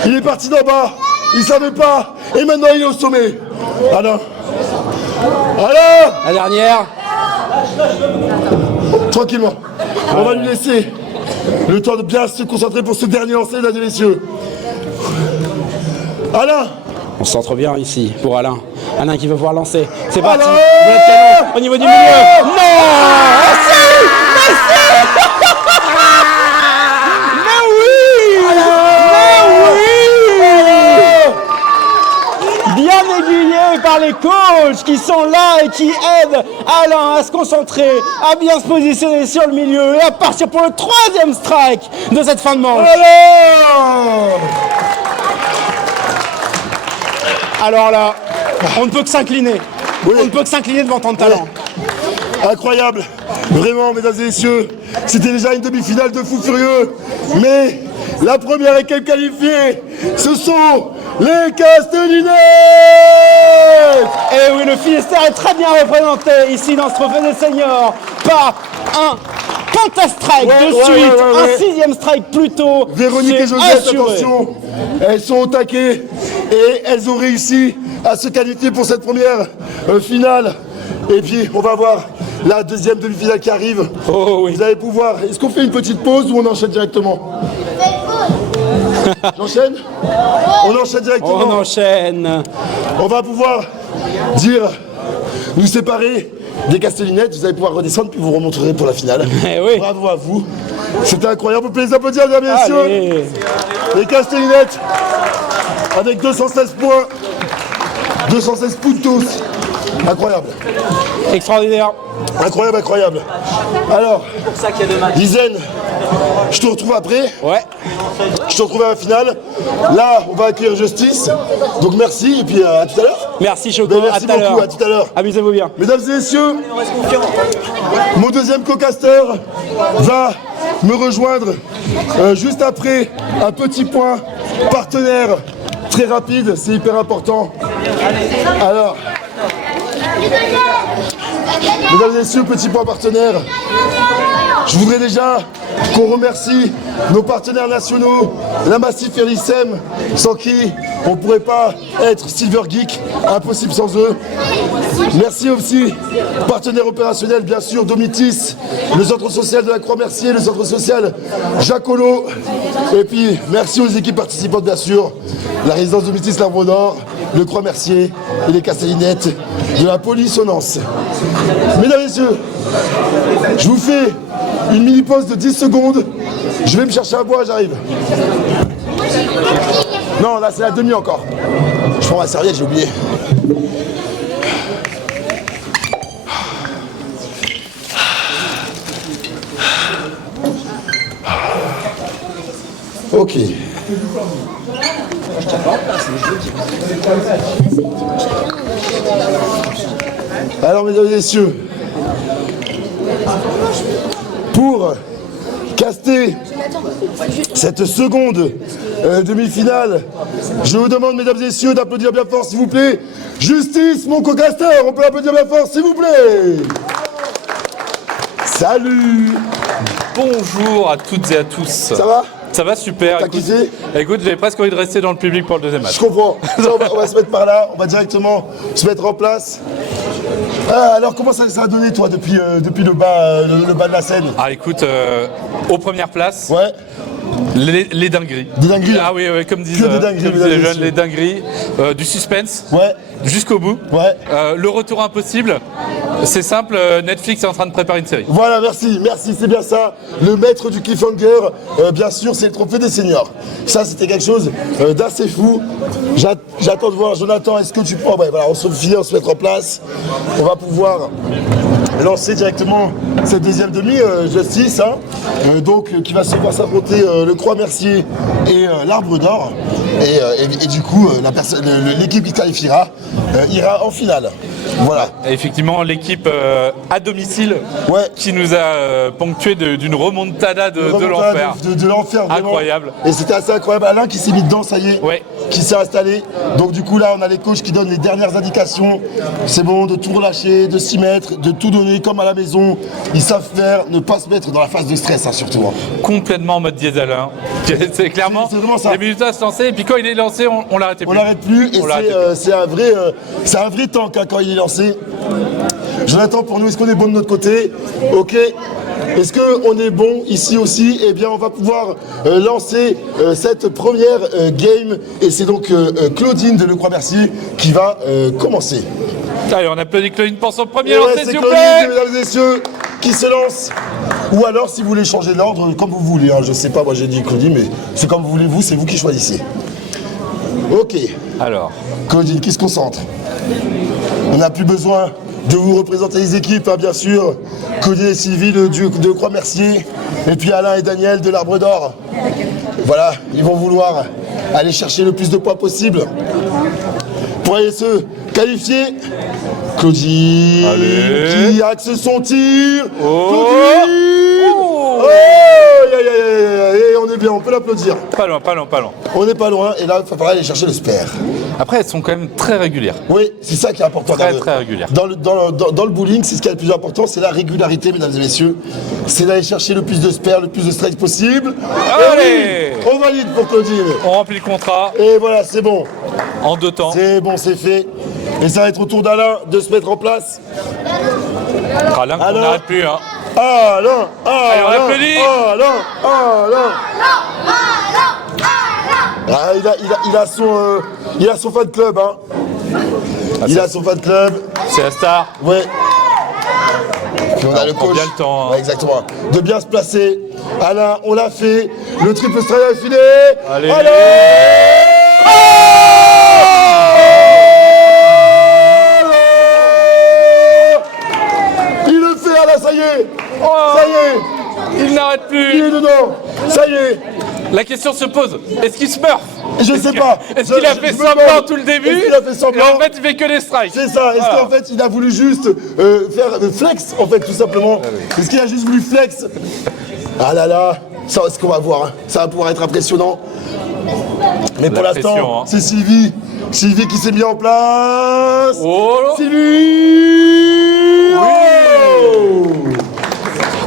Il est parti d'en bas. Il savait pas. Et maintenant, il est au sommet. Alain. La dernière. Tranquillement. On va lui laisser le temps de bien se concentrer pour ce dernier lancer, mesdames et messieurs. Alain. On se centre bien ici pour Alain. Alain qui veut pouvoir lancer. C'est parti. Alain. Boulet de canon au niveau du milieu. Non. Bien aiguillé par les coachs qui sont là et qui aident Alain à se concentrer, à bien se positionner sur le milieu et à partir pour le troisième strike de cette fin de manche. Alors là, on ne peut que s'incliner. On ne peut que s'incliner devant tant de talent. Incroyable. Vraiment, mesdames et messieurs, c'était déjà une demi-finale de fou furieux. Mais la première équipe qualifiée, ce sont les Castellinettes. Et oui, le Finistère est très bien représenté ici dans ce trophée des seniors par un pentastrike de suite, un sixième strike plus tôt. Véronique et Josette, attention, elles sont au taquet et elles ont réussi à se qualifier pour cette première finale. Et puis, on va voir la deuxième demi-finale qui arrive. Oh oui. Vous allez pouvoir... Est-ce qu'on fait une petite pause ou on enchaîne directement? J'enchaîne? On enchaîne directement. On enchaîne. On va pouvoir nous séparer des Castellinettes. Vous allez pouvoir redescendre puis vous remonterez pour la finale. Eh oui. Bravo à vous. C'était incroyable. On peut les applaudir, mesdames et messieurs. Les Castellinettes avec 216 points. 216 puntos. Incroyable. Extraordinaire. Incroyable. Alors, Lizen, je te retrouve après. Ouais. Je te retrouve à la finale. Là, on va accueillir Justice. Donc merci et puis à tout à l'heure. Merci Choco, merci beaucoup, à tout à l'heure. Amusez-vous bien. Mesdames et messieurs, mon deuxième co-caster va me rejoindre juste après un petit point partenaire très rapide, c'est hyper important. Alors, mesdames et messieurs, petit point partenaire. Je voudrais déjà qu'on remercie nos partenaires nationaux, la Massif et l'ISEM, sans qui on ne pourrait pas être Silver Geek, impossible sans eux. Merci aussi, partenaires opérationnels, bien sûr, Domitis, le centre social de la Croix-Mercier, le centre social Jacolo. Et puis, merci aux équipes participantes, bien sûr, la résidence Domitis l'Arbre d'Or, le Croix-Mercier et les Castellinettes de la police au Nance. Mesdames et messieurs, je vous fais une mini pause de 10 secondes. Je vais me chercher à boire et j'arrive. Non, là c'est la demi encore. Je prends ma serviette, j'ai oublié. Ok. Alors mesdames et messieurs, pour caster cette seconde demi-finale, je vous demande, mesdames et messieurs, d'applaudir bien fort, s'il vous plaît. Justice, mon co-caster, on peut applaudir bien fort, s'il vous plaît. Salut. Bonjour à toutes et à tous. Ça va? Ça va super. T'as kiffé? Écoute, j'avais presque envie de rester dans le public pour le deuxième match. Je comprends. Ça, on va se mettre par là, on va directement se mettre en place. Alors comment ça a donné toi depuis le bas de la scène? Ah écoute, aux premières places, Ouais. les dingueries. Des dingueries. Ah oui, comme disent, Que des dingueries, comme disent mesdames et les jeunes, messieurs. les dingueries, du suspense, Ouais. jusqu'au bout. Ouais. Le retour impossible, c'est simple, Netflix est en train de préparer une série. Voilà, merci, c'est bien ça. Le maître du cliffhanger, bien sûr, c'est le trophée des seniors. Ça, c'était quelque chose d'assez fou. J'attends de voir, Jonathan, est-ce que tu peux... Ouais, voilà, on se finit, on se met en place. On va pouvoir lancer directement cette deuxième demi, Justice, hein. Donc qui va se voir s'affronter le Croix-Mercier et l'Arbre d'Or. Et du coup, l'équipe qui qualifiera ira en finale. Voilà. Et effectivement, l'équipe à domicile Ouais. qui nous a ponctué d'une remontada de l'enfer. De l'enfer, vraiment. Incroyable. Et c'était assez incroyable. Alain qui s'est mis dedans, ça y est, Ouais. qui s'est installé. Donc du coup là, on a les coachs qui donnent les dernières indications. C'est bon de tout relâcher, de s'y mettre, de tout donner comme à la maison. Ils savent faire, ne pas se mettre dans la phase de stress, hein, surtout. Hein. Complètement en mode diesel. Hein. C'est clairement, C'est vraiment ça. les minutes à se lancer, et puis quand il est lancé, on l'arrêtait plus. On n'arrête plus et On l'arrêtait plus. c'est un vrai tank hein, quand il est lancé. Jonathan, pour nous, est-ce qu'on est bon de notre côté? Ok. Est-ce qu'on est bon ici aussi? Eh bien, on va pouvoir lancer cette première game. Et c'est donc Claudine de Le Croix-Mercier qui va commencer. Allez, on applaudit Claudine pour son premier Et ouais, lancé, c'est s'il vous Claudine, plaît. mesdames et messieurs, qui se lance. Ou alors, si vous voulez changer l'ordre, comme vous voulez. Hein. Je sais pas, moi j'ai dit Claudine, mais c'est comme vous voulez, c'est vous qui choisissez. Ok. Alors, Claudine, qui se concentre? On n'a plus besoin de vous représenter les équipes, hein, bien sûr. Claudine et Sylvie de Croix-Mercier. Et puis Alain et Daniel de l'Arbre d'Or. Voilà, ils vont vouloir aller chercher le plus de points possible pour aller se qualifier. Claudine Allez. qui axe son tir. Oh. Claudine. Oh. Oh, et on est bien, on peut l'applaudir. pas loin, pas loin, pas loin. On n'est pas loin et là, il va falloir aller chercher le spare. Après, elles sont quand même très régulières. Oui, c'est ça qui est important. Très régulière. Dans le bowling, c'est ce qui est le plus important, c'est la régularité, mesdames et messieurs. C'est d'aller chercher le plus de spares, le plus de strikes possible. Allez. Et oui, on valide pour Claudine. On remplit le contrat Et voilà, c'est bon. en 2 temps. C'est bon, c'est fait. Et ça va être au tour d'Alain de se mettre en place. Alain, on Alain. n'arrête plus. Hein. Alain, Allez, on applaudit. Alain. Ah, il a son fan club, hein. Il a son fan club. C'est la star. Ouais. Puis on a le prend coach. bien le temps, hein. Ouais, exactement. De bien se placer. Alain, on l'a fait. Le triple strike est filé. Allez. Il le fait, Alain, ça y est. Oh. Ça y est. Il n'arrête Il est plus. dedans. Ça y est. La question se pose, est-ce qu'il smurf? Je sais pas. Est-ce qu'il a fait me semblant demande. tout le début? Est-ce qu'il a fait semblant? Et en fait, il fait que des strikes. C'est ça. Est-ce Voilà. qu'en fait, il a voulu juste faire flex, en fait, tout simplement? Est-ce qu'il a juste voulu flex? Ah là là, ça, ce qu'on va voir, hein. Ça va pouvoir être impressionnant. Mais pour La l'instant, pression, hein. c'est Sylvie. Sylvie qui s'est mis en place. Oh. Sylvie. Oh.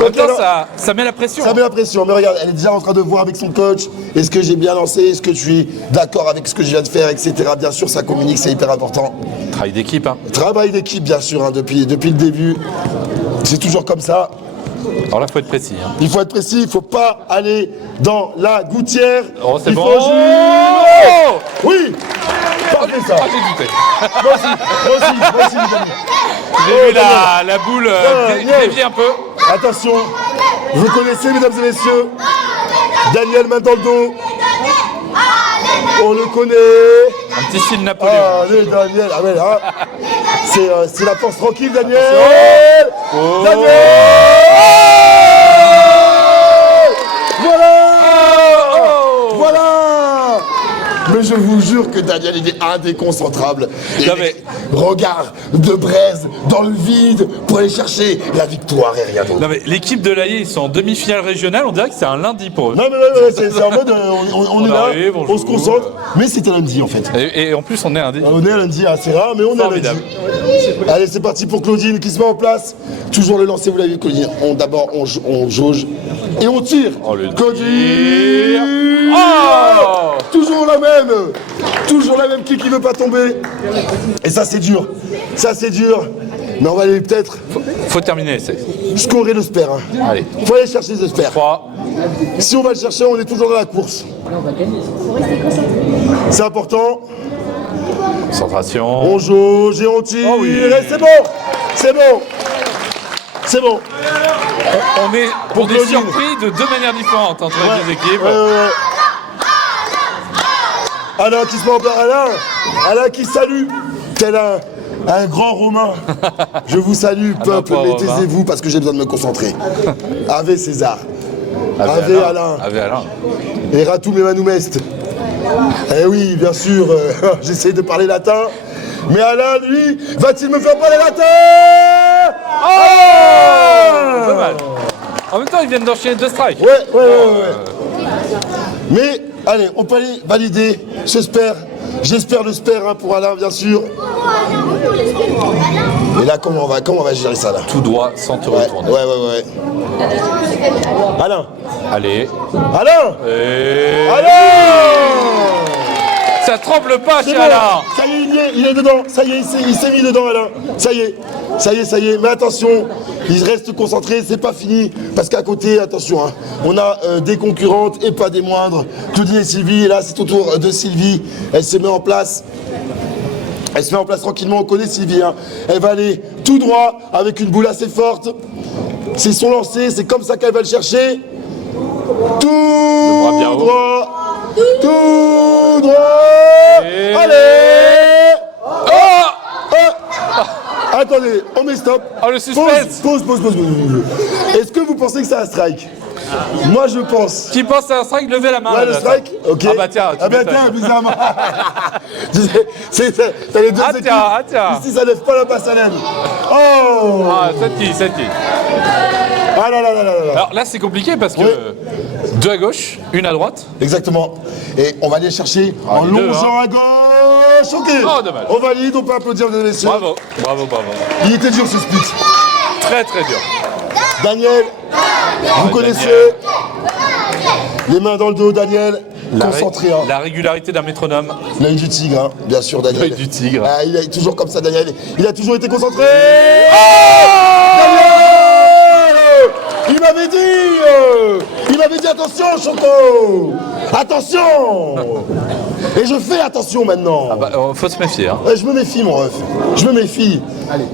Ok, Maintenant, alors, ça met la pression. ça met la pression, mais regarde, elle est déjà en train de voir avec son coach. Est-ce que j'ai bien lancé? Est-ce que je suis d'accord avec ce que je viens de faire, etc. Bien sûr, ça communique, c'est hyper important. Travail d'équipe. Hein. Travail d'équipe, bien sûr, hein, depuis le début. C'est toujours comme ça. Alors là, il faut être précis. Hein. Il faut être précis, il ne faut pas aller dans la gouttière. Oh, c'est il bon. faut juste... Oh. Oui. Parfait, ça. Ah, j'ai douté. Moi aussi, les amis. J'ai vu la boule Daniel. dévier un peu. Attention, vous connaissez, mesdames et messieurs, Daniel main dans le dos. On le connaît. Un petit style Napoléon. Allez, Daniel. Ah ouais, là, c'est la force tranquille, Daniel. Oh. Daniel. Voilà. Oh. Voilà. Mais je vous jure que Daniel, il est indéconcentrable. Non, mais... Regard de braise dans le vide pour aller chercher la victoire et rien d'autre. Non mais l'équipe de l'AIE, ils sont en demi-finale régionale, on dirait que c'est un lundi pour eux. Non mais ouais, c'est en mode, on est là, arrive, on se concentre, mais c'était lundi en fait. Et en plus on est lundi. On est lundi, c'est rare, mais on est lundi. Allez, c'est parti pour Claudine qui se met en place. Toujours le lancer, vous l'avez vu Claudine. D'abord on jauge et on tire. Oh, le Claudine. Oh, toujours la même qui veut pas tomber. Et ça c'est dur, mais on va aller peut-être faut terminer l'essai. scorer le spare. Allez. Faut aller chercher ce spare. 3. Si on va le chercher, on est toujours dans la course. C'est important. Concentration. On jauge et on tire. Oh oui. Et c'est bon. On est pour des Claudine. surpris de deux manières différentes entre les deux équipes. Alain qui se met en place. Alain qui salue. Tel un grand Romain. Je vous salue, peuple, pas mais Romain. taisez-vous parce que j'ai besoin de me concentrer. Ave César. Ave Alain. Ave Alain. Et Ratum Emanum Est. Eh oui, bien sûr, j'essaie de parler latin. Mais Alain, lui, va-t-il me faire parler latin? Pas mal. En même temps, ils viennent d'enchaîner 2 strikes. Ouais. Mais, allez, on peut aller valider ce spare. J'espère le spare pour Alain, bien sûr. Et là, comment on va gérer ça, là? Tout droit sans te Ouais. retourner. Alain. Allez. Alain. Et... Alain. Ça tremble pas C'est chez bon. Alain. Ça y est, il est dedans. Ça y est, il s'est mis dedans, Alain. Ça y est. Mais attention, il reste concentré, c'est pas fini. Parce qu'à côté, attention, hein, on a des concurrentes et pas des moindres. Claudine et Sylvie, et là, c'est au tour de Sylvie. Elle se met en place. Tranquillement, on connaît Sylvie. Hein. Elle va aller tout droit avec une boule assez forte. C'est son lancer, c'est comme ça qu'elle va le chercher. bras bien Tout haut. droit. Tout droit. Et- Allez. Oh, Attendez, on met stop. Oh, le suspense. Pause. Est-ce que vous pensez que c'est un strike? Moi je pense. qui pense à un strike, levez la main. Ouais, là, le là. strike. Ok. Ah bah tiens, tu m'étonnes. tiens, bizarrement. T'as les deux Ah, équipes. tiens. Ici ça lève pas la passe à l'aine. Oh. Ah, c'est qui. Ah là. Alors là, c'est compliqué parce que Ouais. 2 à gauche, 1 à droite. Exactement. Et on va aller chercher en les deux, longeant à gauche. Ok. Oh, dommage. On valide, on peut applaudir les messieurs. Bravo. Il était dur ce split. Très dur. Daniel, vous connaissez. Les mains dans le dos, Daniel. Concentré. Hein. La régularité d'un métronome. L'œil du tigre, hein, bien sûr, Daniel. L'œil du tigre. Ah, il est toujours comme ça, Daniel. Il a toujours été concentré. Daniel. Il m'avait dit attention, Choco. Attention. Et je fais attention maintenant. Bah, faut se méfier. Hein. Ouais, je me méfie, mon ref. Je me méfie.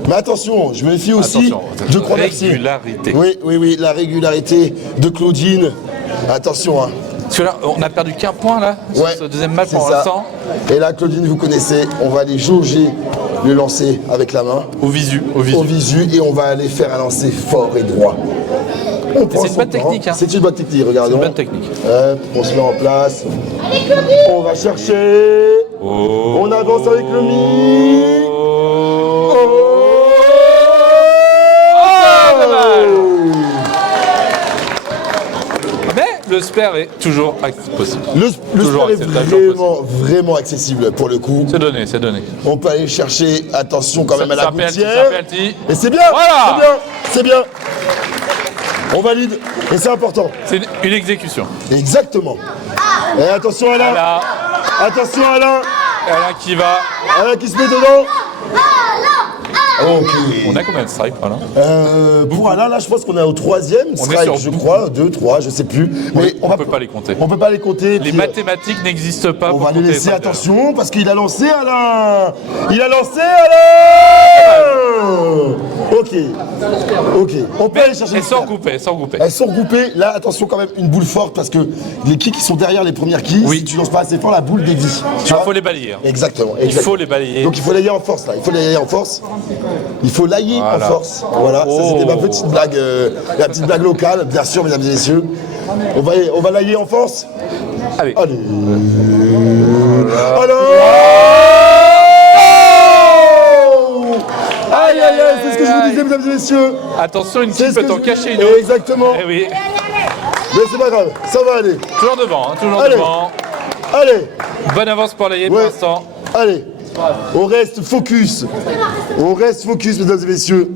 Mais attention, je me méfie aussi Attention. de croire merci. Régularité. Oui, la régularité de Claudine. Attention, hein. Parce que là, on a perdu qu'un point là, sur ce deuxième match c'est pour ça. l'instant. Et là, Claudine, vous connaissez, on va aller jauger le lancer avec la main, Au visu. au visu, et on va aller faire un lancer fort et droit. On prend c'est une son bonne temps. technique, hein. C'est une bonne technique, regardons. C'est une bonne technique. On se met en place. On va chercher. Oh. On avance avec le mi. Mais le spare est toujours possible. Le Toujours sport est acceptable, toujours vraiment accessible pour le coup. C'est donné. On peut aller chercher, attention quand même à C'est la un penalty, gouttière. c'est un penalty. Et c'est bien, Voilà. c'est bien. On valide, et c'est important. C'est une exécution. Exactement. Et attention Alain. Là, Attention Alain. Alain qui va. Alain qui se met dedans. Ok. On a combien de strikes, voilà. Pour Alain, là, je pense qu'on est au 3e strike, sur je crois. 2, 3, je sais plus. Mais On peut pas les compter. On peut pas les compter. Les puis, mathématiques n'existent pas on pour va les compter laisser, strikes. attention, parce qu'il a lancé Alain. Il a lancé Alain. Ok. On peut aller chercher Et le sans fer. couper. Elles sont regroupées. Là, attention quand même, une boule forte parce que les quilles qui sont derrière les premières quilles, Oui. si tu lances pas assez fort, la boule dévie. Tu Il vois faut les balayer. hein. Exactement. Il faut les balayer. Donc il faut l'ailler en force là. Il faut l'ailler en force. Il faut l'ailler en Voilà. force. Voilà. Ça c'était ma petite blague, la petite blague locale, bien sûr, mesdames et messieurs. On va l'ailler en force. Allez. Allez. Aïe, aïe, aïe, c'est ce que je vous disais, mesdames et messieurs. Attention, une petite peut en cacher une autre. Exactement. Eh oui. Mais c'est pas grave, ça va aller. Toujours devant, hein, toujours Allez. devant. Allez. Bonne avance pour l'Aïe pour l'instant. Allez. On reste focus. On reste focus, mesdames et messieurs.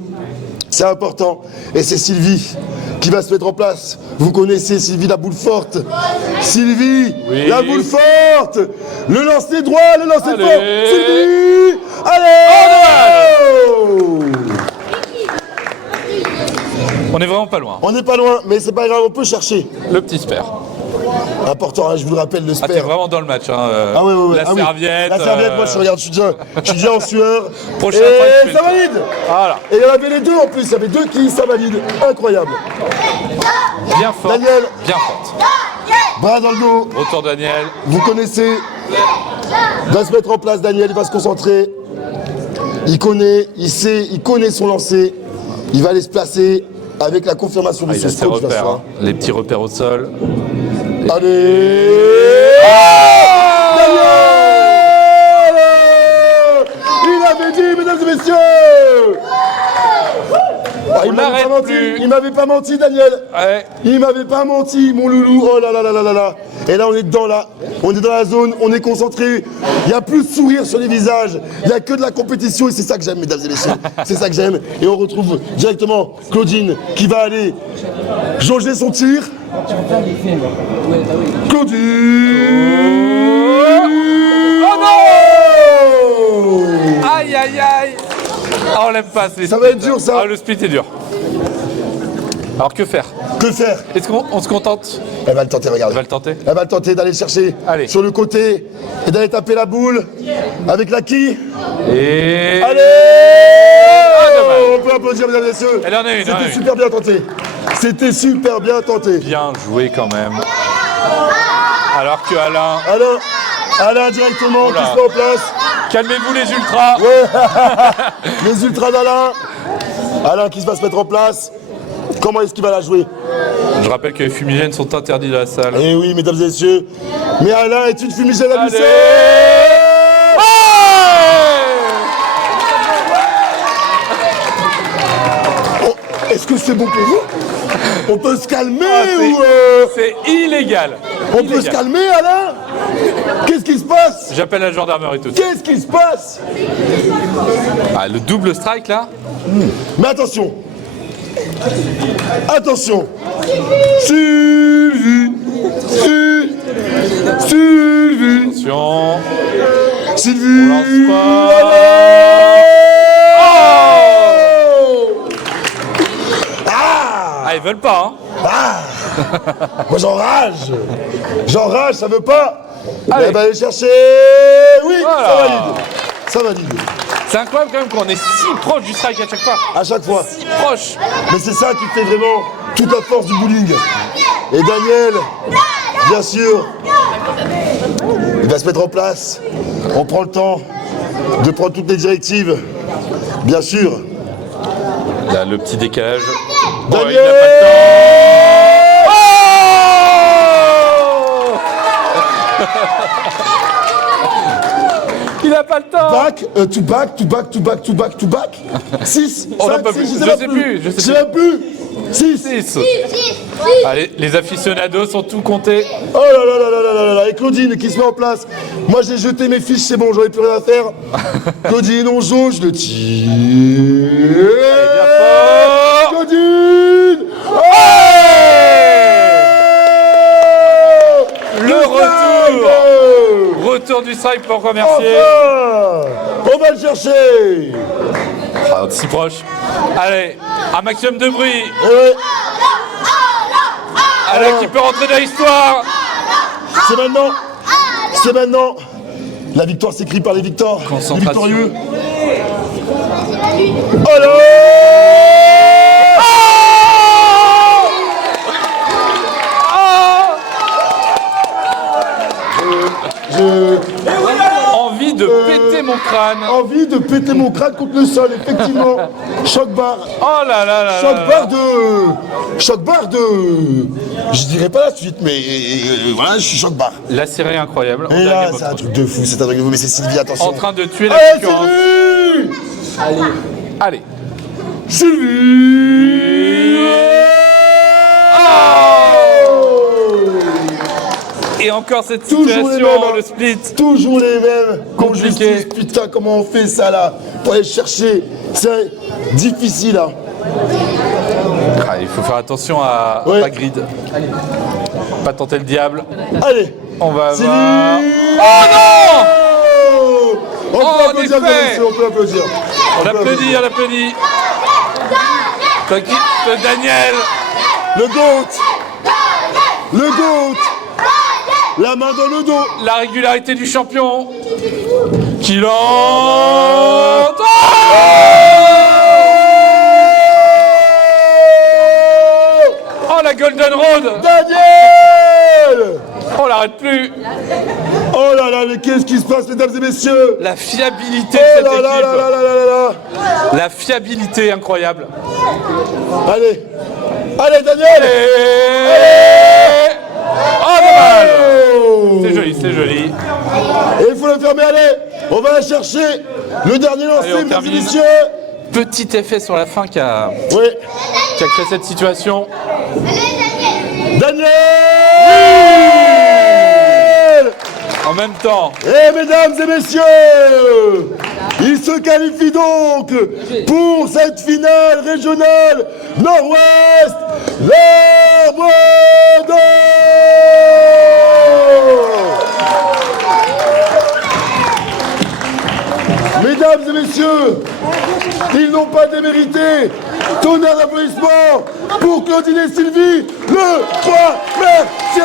C'est important. Et c'est Sylvie qui va se mettre en place. Vous connaissez Sylvie, la boule forte. Sylvie, la boule forte. Le lancer droit, le lancer fort. Sylvie. Allez. On est vraiment pas loin. On n'est pas loin, mais c'est pas grave, on peut chercher. Le petit spare. Important, hein, je vous le rappelle, le spare. T'es vraiment dans le match. Hein, La serviette. La serviette, moi je regarde, je suis déjà en sueur. Prochaine et ça valide. Voilà. Et il y en avait les deux en plus, il y avait deux qui, ça valide. Incroyable. Bien fort. Daniel. Bien forte. Bras dans le dos. Retour Daniel. Vous connaissez. Il va se mettre en place, Daniel, il va se concentrer. Il connaît, il sait, il connaît son lancer. Il va aller se placer avec la confirmation de son stroke. Repères, les petits repères au sol. Allez. Daniel. Il avait dit, mesdames et messieurs. Il m'avait pas menti, Daniel. Ouais. Il m'avait pas menti, mon loulou. Oh là là là là là là. Et là, on est dedans, là. On est dans la zone, on est concentré. Il n'y a plus de sourire sur les visages. Il n'y a que de la compétition et c'est ça que j'aime, mesdames et messieurs. C'est ça que j'aime. Et on retrouve directement Claudine qui va aller jauger son tir. Claudine. Oh non. Aïe aïe aïe. Ah, on l'aime pas. Ça va être dur, ça. Ah, le split est dur. Alors que faire? Que faire? Est-ce qu'on se contente? Elle va le tenter, regarde. Elle va le tenter. Elle va le tenter d'aller le chercher sur le côté et d'aller taper la boule avec la quille. Et... Allez. On peut applaudir, mesdames et messieurs. Elle en a une. C'était super bien tenté. C'était super bien tenté. Bien joué quand même. Alors que Alain directement qui se met en place. Calmez-vous les ultras. Ouais. Les ultras d'Alain. Alain qui va se mettre en place. Comment est-ce qu'il va la jouer? Je rappelle que les fumigènes sont interdits dans la salle. Eh oui, mesdames et messieurs. Mais Alain est une fumigène à lui seul. Est-ce que c'est bon pour vous? On peut se calmer ou C'est illégal. On peut se calmer, Alain? Qu'est-ce qui se passe? J'appelle la gendarmerie tout de suite. Qu'est-ce qui se passe? Ah, le double strike là. Mais attention. Attention. Sylvie. Attention. Sylvie. On lance pas. Ah, ils veulent pas, hein. Moi j'enrage, ça veut pas. Elle va aller chercher. Oui, voilà. Ça valide. C'est incroyable quand même qu'on est si proche du strike à chaque fois. À chaque fois. Si proche. Mais c'est ça qui fait vraiment toute la force du bowling. Et Daniel, bien sûr, il va se mettre en place. On prend le temps de prendre toutes les directives. Bien sûr. Là, le petit décalage. Daniel, il n'a pas de temps. Il n'a pas le temps. Back, to back. 6, On 5, n'en peut 6, plus. je sais plus. 6. Allez, les aficionados sont tout comptés. Oh là. Et Claudine qui se met en place. Moi j'ai jeté mes fiches, c'est bon, j'en ai plus rien à faire. Claudine, on jauge le tir. Bien fort. Claudine. Le retour du strike pour remercier. On va le chercher. Ah, si proche. Allez, un maximum de bruit. Alain qui peut rentrer dans l'histoire. C'est maintenant. La victoire s'écrit par les victoires. Les victorieux. Alors. Envie de péter mon crâne. Envie de péter mon crâne contre le sol, effectivement. Choc barre. Oh là là là. Choc barre de. Je dirais pas la suite, mais voilà, je suis choc barre. La série incroyable. Et là, c'est un truc de fou, c'est un truc de fou, mais c'est Sylvie, attention. En train de tuer la Allez, concurrence. Sylvie. Allez. Sylvie. Et encore cette Toujours les situation, mêmes, le split. Toujours les mêmes. Compliqué. Putain, comment on fait ça là? Pour aller chercher, c'est difficile hein. Ah, il faut faire attention à Ouais. la grid. Pas tenter le diable. Allez. On va Sylvie. voir. Oh non! On peut en applaudir, effet. monsieur, on peut applaudir. On applaudit, on applaudit. Daniel. Le GOAT. Le GOAT. La main dans le dos. La régularité du champion. Qui lance. Oh la Golden Road. Daniel. On l'arrête plus. Oh là là, mais qu'est-ce qui se passe, mesdames et messieurs? La fiabilité de Oh cette là là équipe. là là là là là. La fiabilité incroyable. Allez. Allez, Daniel. Et... Oh dommage. Oh. C'est joli, c'est joli. Et il faut le fermer, allez. On va la chercher. Le dernier lancé, Allez, on mesdames et termine. messieurs. Petit effet sur la fin qui a Oui. créé cette situation. Daniel. En même temps, Et mesdames et messieurs, il se qualifie donc pour cette finale régionale Nord-Ouest, l'Arbre d'Or. Mesdames et messieurs, ils n'ont pas démérité. Tonnerre d'applaudissements pour Claudine et Sylvie, le 3 Mercier.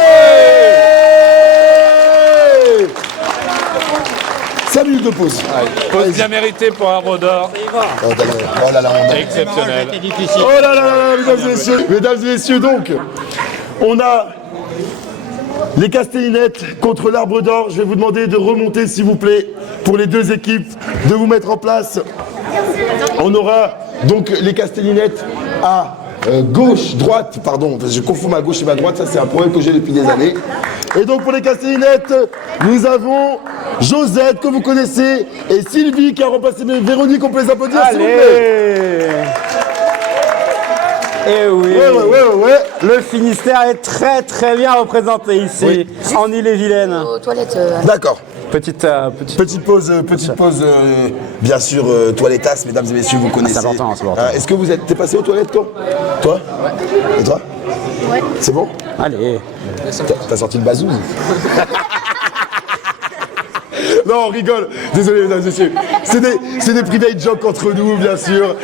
5 minutes de pause. pause bien méritée pour Arbre d'Or. Oh là là, on a... Exceptionnel. Oh là là là, mesdames et messieurs. Mesdames et messieurs, donc, on a les Castellinettes contre l'Arbre d'Or. Je vais vous demander de remonter, s'il vous plaît, pour les deux équipes, de vous mettre en place. On aura donc les Castellinettes à gauche, droite, pardon, parce que je confonds ma gauche et ma droite, ça c'est un problème que j'ai depuis des années. Et donc pour les Castellinettes, nous avons Josette, que vous connaissez, et Sylvie qui a remplacé Véronique, on peut les applaudir, s'il vous plaît. Eh oui, Ouais. le Finistère est très très bien représenté ici, en Ille-et-Vilaine. Aux toilettes. D'accord. Petite Petite pause, bien sûr, toilettasse, mesdames et messieurs, vous connaissez. c'est important, c'est important. Est-ce que t'es passé aux toilettes, toi? Toi? Ouais. Et toi? Ouais. C'est bon? Allez. T'as sorti le bazou? Non, on rigole. Désolé, mesdames et messieurs. C'est des private jokes entre nous, bien sûr.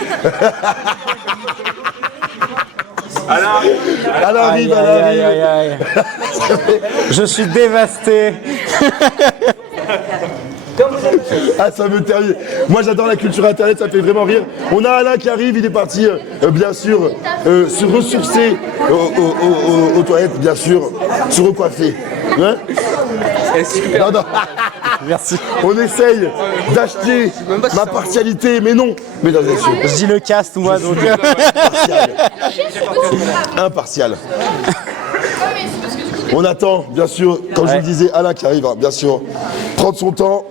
Elle arrive. Aïe, aïe, aïe. Je suis dévasté. Ah, ça me termine. Moi, j'adore la culture internet, ça me fait vraiment rire. On a Alain qui arrive, il est parti, bien sûr, se ressourcer aux toilettes, bien sûr, se recoiffer. Hein? Non. Merci. On essaye d'acheter ma partialité, mais non, mesdames et messieurs. Je dis le cast, moi, donc. Impartial. On attend, bien sûr, comme je vous le disais, Alain qui arrive, hein, bien sûr, prendre son temps.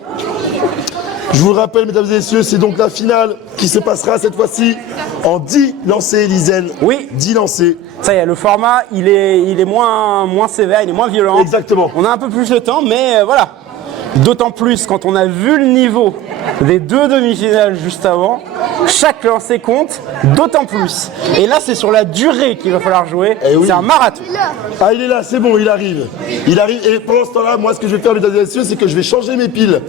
Je vous le rappelle, mesdames et messieurs, c'est donc la finale qui se passera cette fois-ci en 10 lancers, Lisanne. Oui. 10 lancers. Ça y est, le format, il est moins sévère, il est moins violent. Exactement. On a un peu plus de temps, mais voilà. D'autant plus quand on a vu le niveau des deux demi-finales juste avant, chaque lancer compte, d'autant plus. Et là, c'est sur la durée qu'il va falloir jouer. Eh oui. C'est un marathon. Ah, il est là, c'est bon, il arrive. Il arrive, et pendant ce temps-là, moi, ce que je vais faire, mesdames et messieurs, c'est que je vais changer mes piles.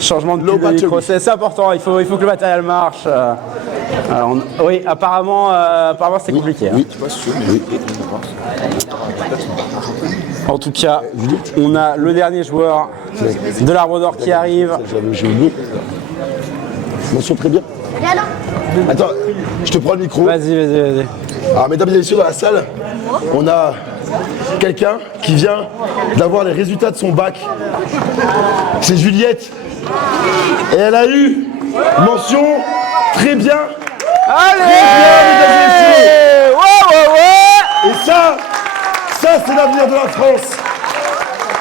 Changement de Low pile de battery. micro, c'est important. Il faut que le matériel marche. Oui, apparemment c'est compliqué. Oui. En tout cas, on a le dernier joueur de l'Arbre d'Or qui arrive. J'ai oublié. Mention très bien. Attends, je te prends le micro. Vas-y. Alors, mesdames et messieurs, dans la salle, on a quelqu'un qui vient d'avoir les résultats de son bac. C'est Juliette. Et elle a eu mention Très bien. Allez. Et ça c'est l'avenir de la France.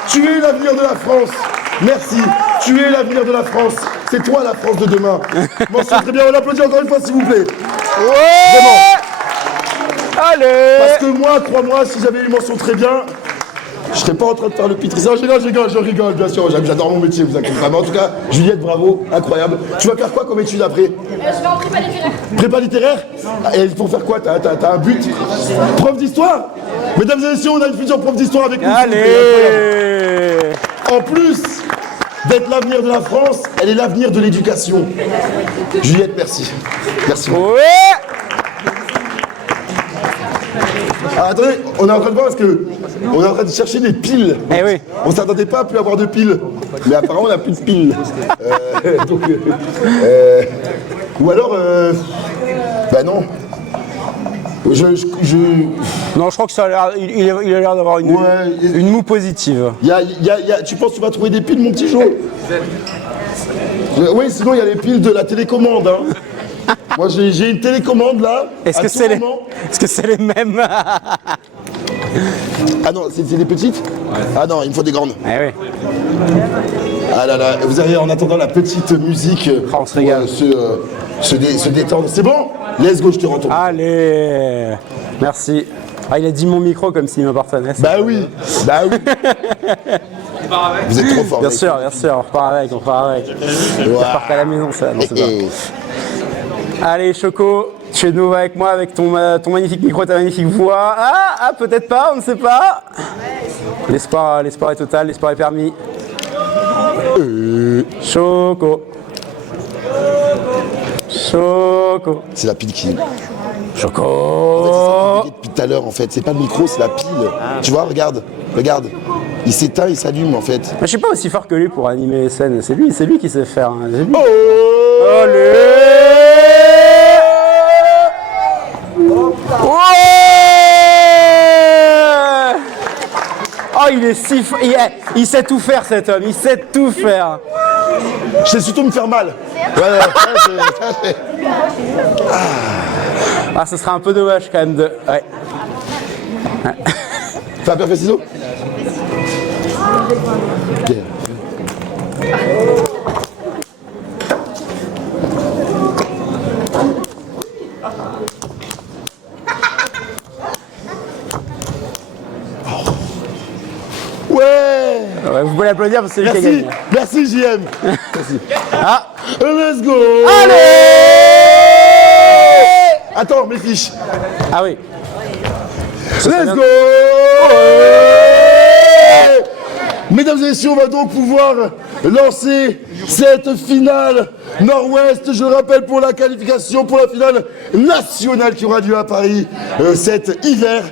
Tu es l'avenir de la France. Merci. Tu es l'avenir de la France. C'est toi la France de demain. Mention très bien. On l'applaudit encore une fois, s'il vous plaît. Vraiment. Allez. Parce que moi, crois-moi, si j'avais eu mention très bien, je serais pas en train de faire le pitris. Je rigole, bien sûr. J'adore mon métier, vous inquiétez pas. Mais en tout cas, Juliette, bravo, incroyable. Tu vas faire quoi comme étude après? Je vais en prépa littéraire. Prépa littéraire? Et pour faire quoi? T'as un but? Prof d'histoire? Mesdames et messieurs, on a une future prof d'histoire avec nous. Allez. En plus d'être l'avenir de la France, elle est l'avenir de l'éducation. Juliette, merci. Merci. Ouais. Ah, attendez, on est en train de voir parce que on est en train de chercher des piles. Eh oui. On s'attendait pas à plus avoir de piles, mais apparemment on n'a plus de piles. Ou alors, bah non. Non, je crois que ça a l'air, il a l'air d'avoir une moue positive. Tu penses que tu vas trouver des piles, mon petit Jo? Oui, sinon il y a les piles de la télécommande. Hein. Moi j'ai une télécommande là. Est-ce que c'est les mêmes? Ah non, c'est des petites? Ouais. Ah non, il me faut des grandes. Eh oui. Ah là là, vous avez en attendant la petite musique on se régale. Se détendre. C'est bon? Let's go, je te rends ton. Allez. Merci. Ah, il a dit mon micro comme s'il m'appartenait. Bah oui. Vous êtes trop fort. Bien sûr, on repart avec. On repart à la maison, ça. Non, c'est pas. Allez, Choco, tu es de nouveau avec moi avec ton magnifique micro, ta magnifique voix. Ah, peut-être pas, on ne sait pas. L'espoir est total, l'espoir est permis. Choco. C'est la pile qui. Choco. En fait, c'est ça qu'on dit depuis tout à l'heure, en fait. C'est pas le micro, c'est la pile. Tu vois, regarde. Il s'éteint, il s'allume, en fait. Je suis pas aussi fort que lui pour animer les scènes. C'est lui qui sait faire. Hein. Allez. Oh, il est si fort. Il sait tout faire, cet homme. Il sait tout faire. Je sais surtout me faire mal. Ah, ce serait un peu dommage quand même de. Ouais. Fais un perfect ciseau. Yeah. Ouais, vous pouvez l'applaudir parce que c'est lui qui a gagné. Merci JM. Merci. Ah. Let's go. Allez. Attends, mes fiches. Ah oui. Let's go. Mesdames et messieurs, on va donc pouvoir lancer cette finale Nord-Ouest, je le rappelle, pour la qualification pour la finale nationale qui aura lieu à Paris cet hiver.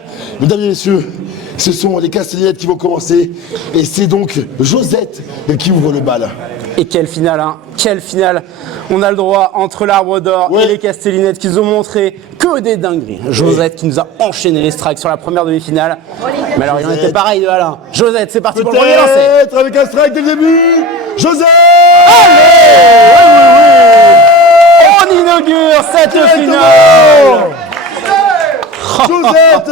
Mesdames et messieurs, ce sont les Castellinettes qui vont commencer et c'est donc Josette qui ouvre le bal. Et quelle finale, hein? Quelle finale! On a le droit entre l'Arbre d'Or et les Castellinettes qui nous ont montré que des dingueries. Josette qui nous a enchaîné les strikes sur la première demi-finale. Mais alors il en était pareil de Alain. Josette, c'est parti pour le premier lancer. Peut-être avec un strike dès le début. Josette! On inaugure cette finale. Josette!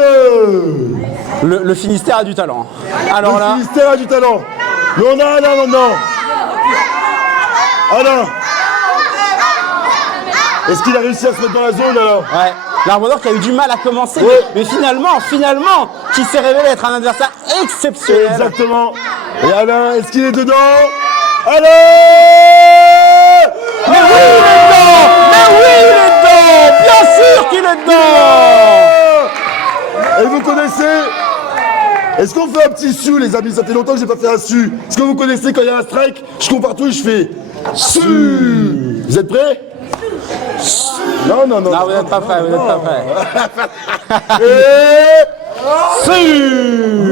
Le Finistère a du talent. Alors là. Le Finistère a du talent. Mais on a là maintenant. Alors, est-ce qu'il a réussi à se mettre dans la zone alors? Ouais, l'Arbre d'Or qui a eu du mal à commencer, mais finalement, qui s'est révélé être un adversaire exceptionnel. Exactement. Et Alain, est-ce qu'il est dedans? Alain! Mais oui, il est dedans! Mais oui, il est dedans! Bien sûr qu'il est dedans! Et vous connaissez? Est-ce qu'on fait un petit su, les amis? Ça fait longtemps que j'ai pas fait un su. Est-ce que vous connaissez quand il y a un strike, je cours partout et je fais su? Vous êtes prêts? Non, vous n'êtes pas prêts, Et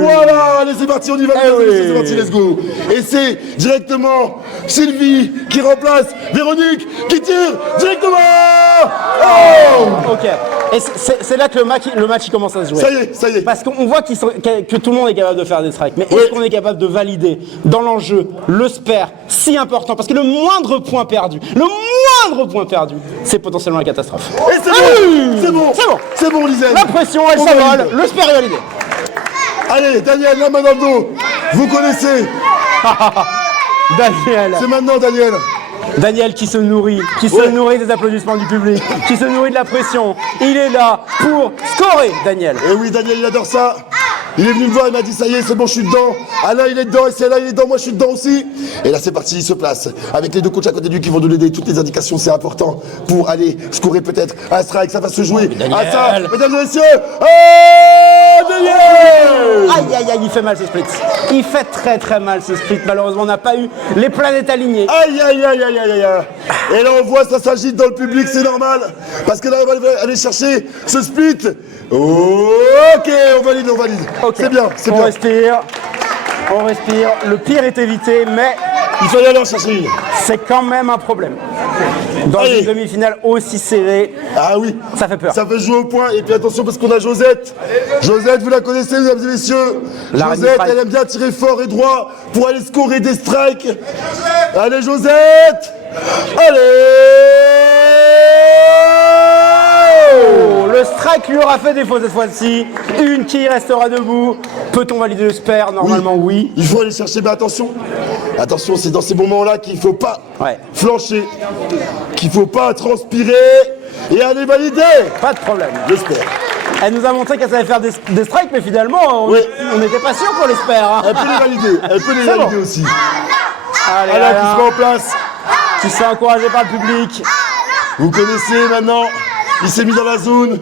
voilà, allez c'est parti, on y va, c'est parti, let's go. Et c'est directement Sylvie qui remplace Véronique qui tire directement. Oh, ok. Et c'est là que le match il commence à se jouer. Ça y est. Parce qu'on voit que tout le monde est capable de faire des strikes. Mais est-ce qu'on est capable de valider dans l'enjeu le spare si important? Parce que le moindre point perdu, c'est potentiellement la catastrophe. Et c'est bon, Lizen. La pression, elle s'envole, le spare est validé. Allez, Daniel, la main dans le dos. Vous connaissez. Daniel. C'est maintenant, Daniel. Daniel qui se nourrit des applaudissements du public, qui se nourrit de la pression. Il est là pour scorer, Daniel. Et oui, Daniel, il adore ça. Il est venu me voir, il m'a dit ça y est, c'est bon, je suis dedans. Alain, il est dedans, et c'est Alain, il est dedans, moi je suis dedans aussi. Et là, c'est parti, il se place. Avec les deux coachs à côté de lui qui vont nous aider, toutes les indications, c'est important pour aller scorer peut-être un strike, ça va se jouer. À ça, mesdames et messieurs, Daniel! Aïe, il fait mal ce split. Il fait très très mal ce split. Malheureusement, on n'a pas eu les planètes alignées. Aïe. Et là, on voit, ça s'agite dans le public, c'est normal. Parce que là, on va aller chercher ce split. Ok, on valide. Okay. C'est bien. On respire. Le pire est évité, mais il fallait aller en chercher une. C'est quand même un problème. Dans une demi-finale aussi serrée, ah oui, ça fait peur. Ça fait jouer au point. Et puis attention parce qu'on a Josette. Josette, vous la connaissez, mesdames et messieurs. Josette, elle aime bien tirer fort et droit pour aller scorer des strikes. Allez, Josette. Le strike lui aura fait défaut cette fois-ci. Une qui restera debout. Peut-on valider le spare? Normalement, oui. Il faut aller chercher, mais attention, c'est dans ces moments-là qu'il ne faut pas flancher, qu'il ne faut pas transpirer et aller valider. Pas de problème. Le spare. Elle nous a montré qu'elle savait faire des strikes, mais finalement, on n'était pas sûr pour les spares. Elle peut les valider, aussi. Allez, Alain qui se met en place. Qui se fait encourager par le public. Vous connaissez maintenant. Il s'est mis dans la zone,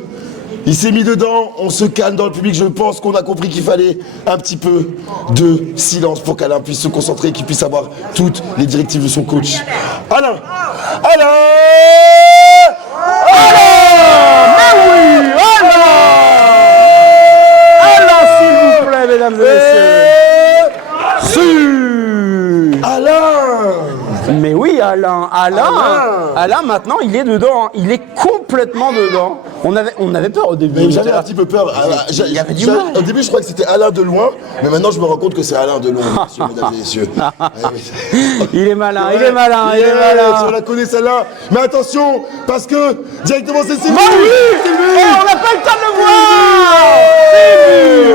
il s'est mis dedans, on se calme dans le public. Je pense qu'on a compris qu'il fallait un petit peu de silence pour qu'Alain puisse se concentrer et qu'il puisse avoir toutes les directives de son coach. Alain. Mais oui, Alain, s'il vous plaît, mesdames et messieurs. Alain. Mais oui, Alain, maintenant, il est dedans. Il est complètement dedans. On avait peur au début. J'avais un petit peu peur. Il y avait du mal. Au début, je crois que c'était Alain de loin, mais maintenant, je me rends compte que c'est Alain de loin, mesdames et messieurs. Il est malin. On la connaît celle-là. Mais attention, parce que directement, c'est Sylvie. On n'a pas le temps de le voir.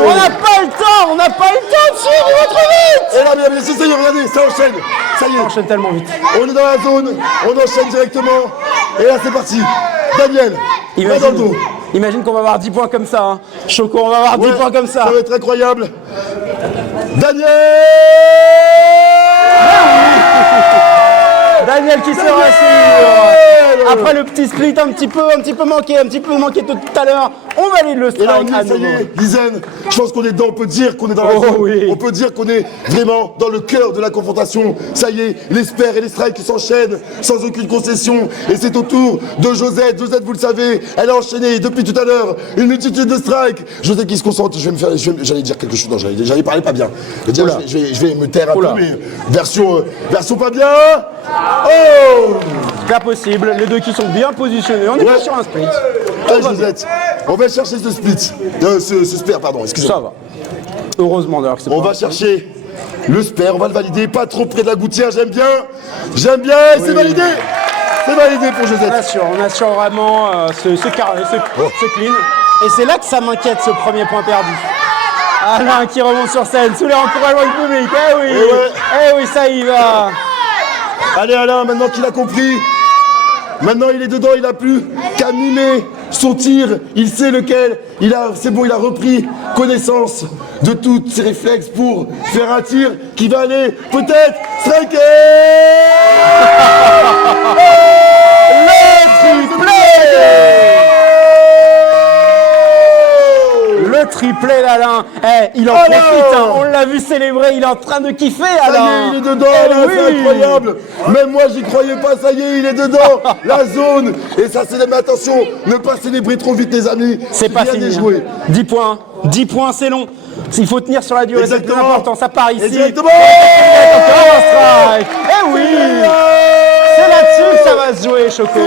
On n'a pas le temps de suivre votre vite. Et là, mesdames et messieurs, ça y est, regardez, ça enchaîne. Ça y est. Ça enchaîne tellement vite. On est dans la zone, on enchaîne directement. Et là, c'est parti. Daniel, main dans le dos. Imagine qu'on va avoir 10 points comme ça. Hein. Choco, on va avoir 10 points comme ça. Ça va être incroyable. Daniel Daniel qui se rassure. Après le petit split un petit peu manqué tout à l'heure, on valide le strike. Et là, ça y est, Lizen, je pense qu'on est dedans, on peut dire qu'on est dans la zone. Oui. On peut dire qu'on est vraiment dans le cœur de la confrontation. Ça y est, les spares et les strikes s'enchaînent sans aucune concession. Et c'est au tour de Josette. Josette, vous le savez, elle a enchaîné depuis tout à l'heure une multitude de strikes. Josette qui se concentre, j'allais dire quelque chose, non, j'allais parler pas bien. Je vais me taire un peu, mais version pas bien. Oh! Pas possible, les deux qui sont bien positionnés, on est pas sur un split. Allez Josette, on va chercher ce split. Ce spare, pardon, excusez-moi. Ça va. Heureusement d'ailleurs que c'est on va chercher le spare, on va le valider, pas trop près de la gouttière, j'aime bien, et c'est validé. C'est validé pour Josette. On assure vraiment ce carré, ce clean. Et c'est là que ça m'inquiète, ce premier point perdu. Alain qui remonte sur scène, sous les encouragements du public. Eh oui, ça y va. Allez Alain, maintenant qu'il a compris, maintenant il est dedans, il n'a plus qu'à mimer son tir, il sait lequel, c'est bon, il a repris connaissance de tous ses réflexes pour faire un tir qui va aller peut-être striker. Le triplé. Le triplé d'Alain, il en profite, hein. On l'a vu célébrer, il est en train de kiffer Alain. Ça y est, il est dedans, c'est incroyable. Même moi j'y croyais pas, ça y est, il est dedans, la zone. Et ça célèbre, mais attention, ne pas célébrer trop vite les amis. C'est pas fini. 10 points, c'est long. Il faut tenir sur la durée, c'est plus important, ça part ici. Exactement. Encore un strike. Eh oui. C'est là-dessus que ça va se jouer, Choco.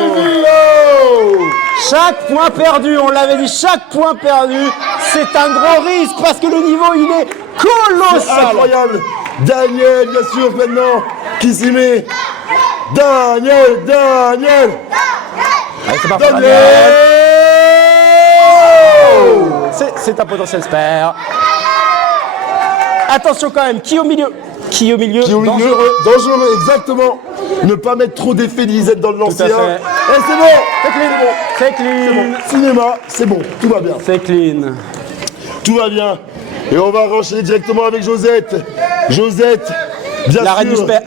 Chaque point perdu, on l'avait dit, chaque point perdu, c'est un gros risque parce que le niveau, il est colossal. Incroyable. Daniel, bien sûr, maintenant, qui s'y met. Daniel. Allez, c'est parti, Daniel. C'est un potentiel spare. Attention quand même, qui au milieu? Dangereux, exactement. Ne pas mettre trop d'effets d'Isette dans le lancer. Et c'est bon. C'est clean. Cinéma, c'est bon, tout va bien. C'est clean. Tout va bien. Et on va enchaîner directement avec Josette. Josette, bien sûr.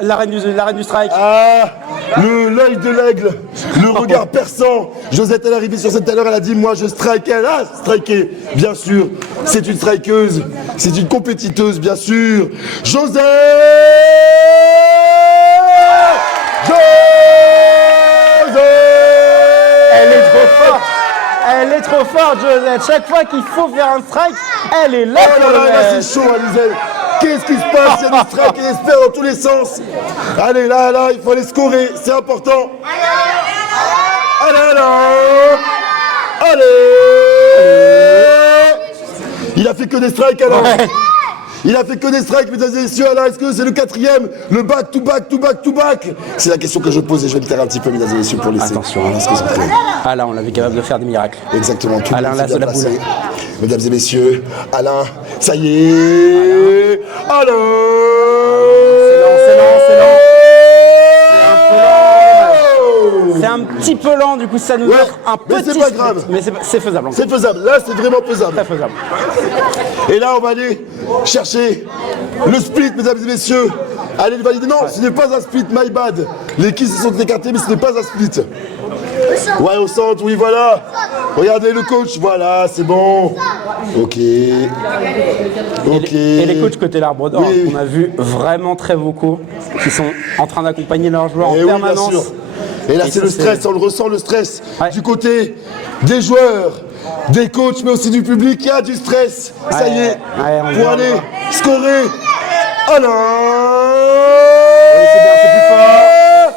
La reine du strike. Ah, l'œil de l'aigle, le regard perçant. Josette, elle est arrivée sur cette tout à l'heure, elle a dit moi je strike. Elle a striké, bien sûr. C'est une strikeuse, c'est une compétiteuse, bien sûr. Josette. Elle est trop forte, Josette. Chaque fois qu'il faut faire un strike, elle est là pour le là, c'est chaud, Alizelle. Qu'est-ce qui se passe? Il y a des strikes et des spares dans tous les sens. Allez, là, il faut aller scorer, c'est important. Allez. Il a fait que des strikes, alors. Ouais. Il a fait que des strikes, mesdames et messieurs. Alors, est-ce que c'est le quatrième? Le back to back? C'est la question que je pose et je vais me taire un petit peu, mesdames et messieurs, pour laisser. Attention, Alain, on l'a vu capable de faire des miracles. Exactement, tout Alain, là, c'est la boule. Mesdames et messieurs, Alain, ça y est. Alain. C'est un petit peu lent, du coup ça nous offre un petit. Mais c'est pas grave. Mais c'est faisable. C'est faisable. Là, c'est vraiment faisable. Très faisable. Et là, on va aller chercher le split, mesdames et messieurs. Allez le valider. Non, ce n'est pas un split, my bad. Les kills se sont écartés, mais ce n'est pas un split. Ouais, au centre, oui, voilà. Regardez le coach, voilà, c'est bon. Ok. Et les coachs côté l'Arbre d'Or, on a vu vraiment très vocaux, qui sont en train d'accompagner leurs joueurs en permanence. Bien sûr. Et là, c'est le stress, on le ressent, le stress du côté des joueurs, des coachs, mais aussi du public. Il y a du stress. Ça y est, pour aller scorer. Alain. Oui, c'est bien, c'est plus fort.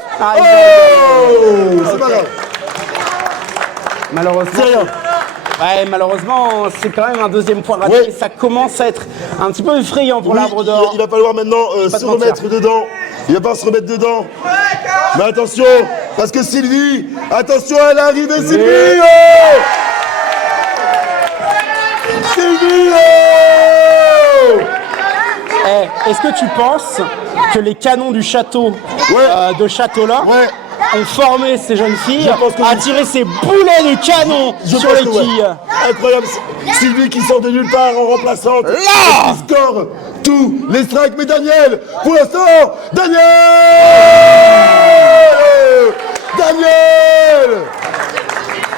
C'est pas grave. Malheureusement, c'est quand même un deuxième point raté. Ouais. Ça commence à être un petit peu effrayant pour l'Arbre d'Or. Il va falloir maintenant se remettre dedans. Il va pas se remettre dedans. Mais attention, parce que Sylvie, attention, elle est arrivée, Sylvie. Sylvie. Est-ce que tu penses que les canons du château de Château-là ont formé ces jeunes filles à tirer ces boulets de canon sur les quilles? Incroyable. Sylvie qui sort de nulle part en remplaçante. Là, qui score tous les strikes. Mais Daniel, pour l'instant, Daniel.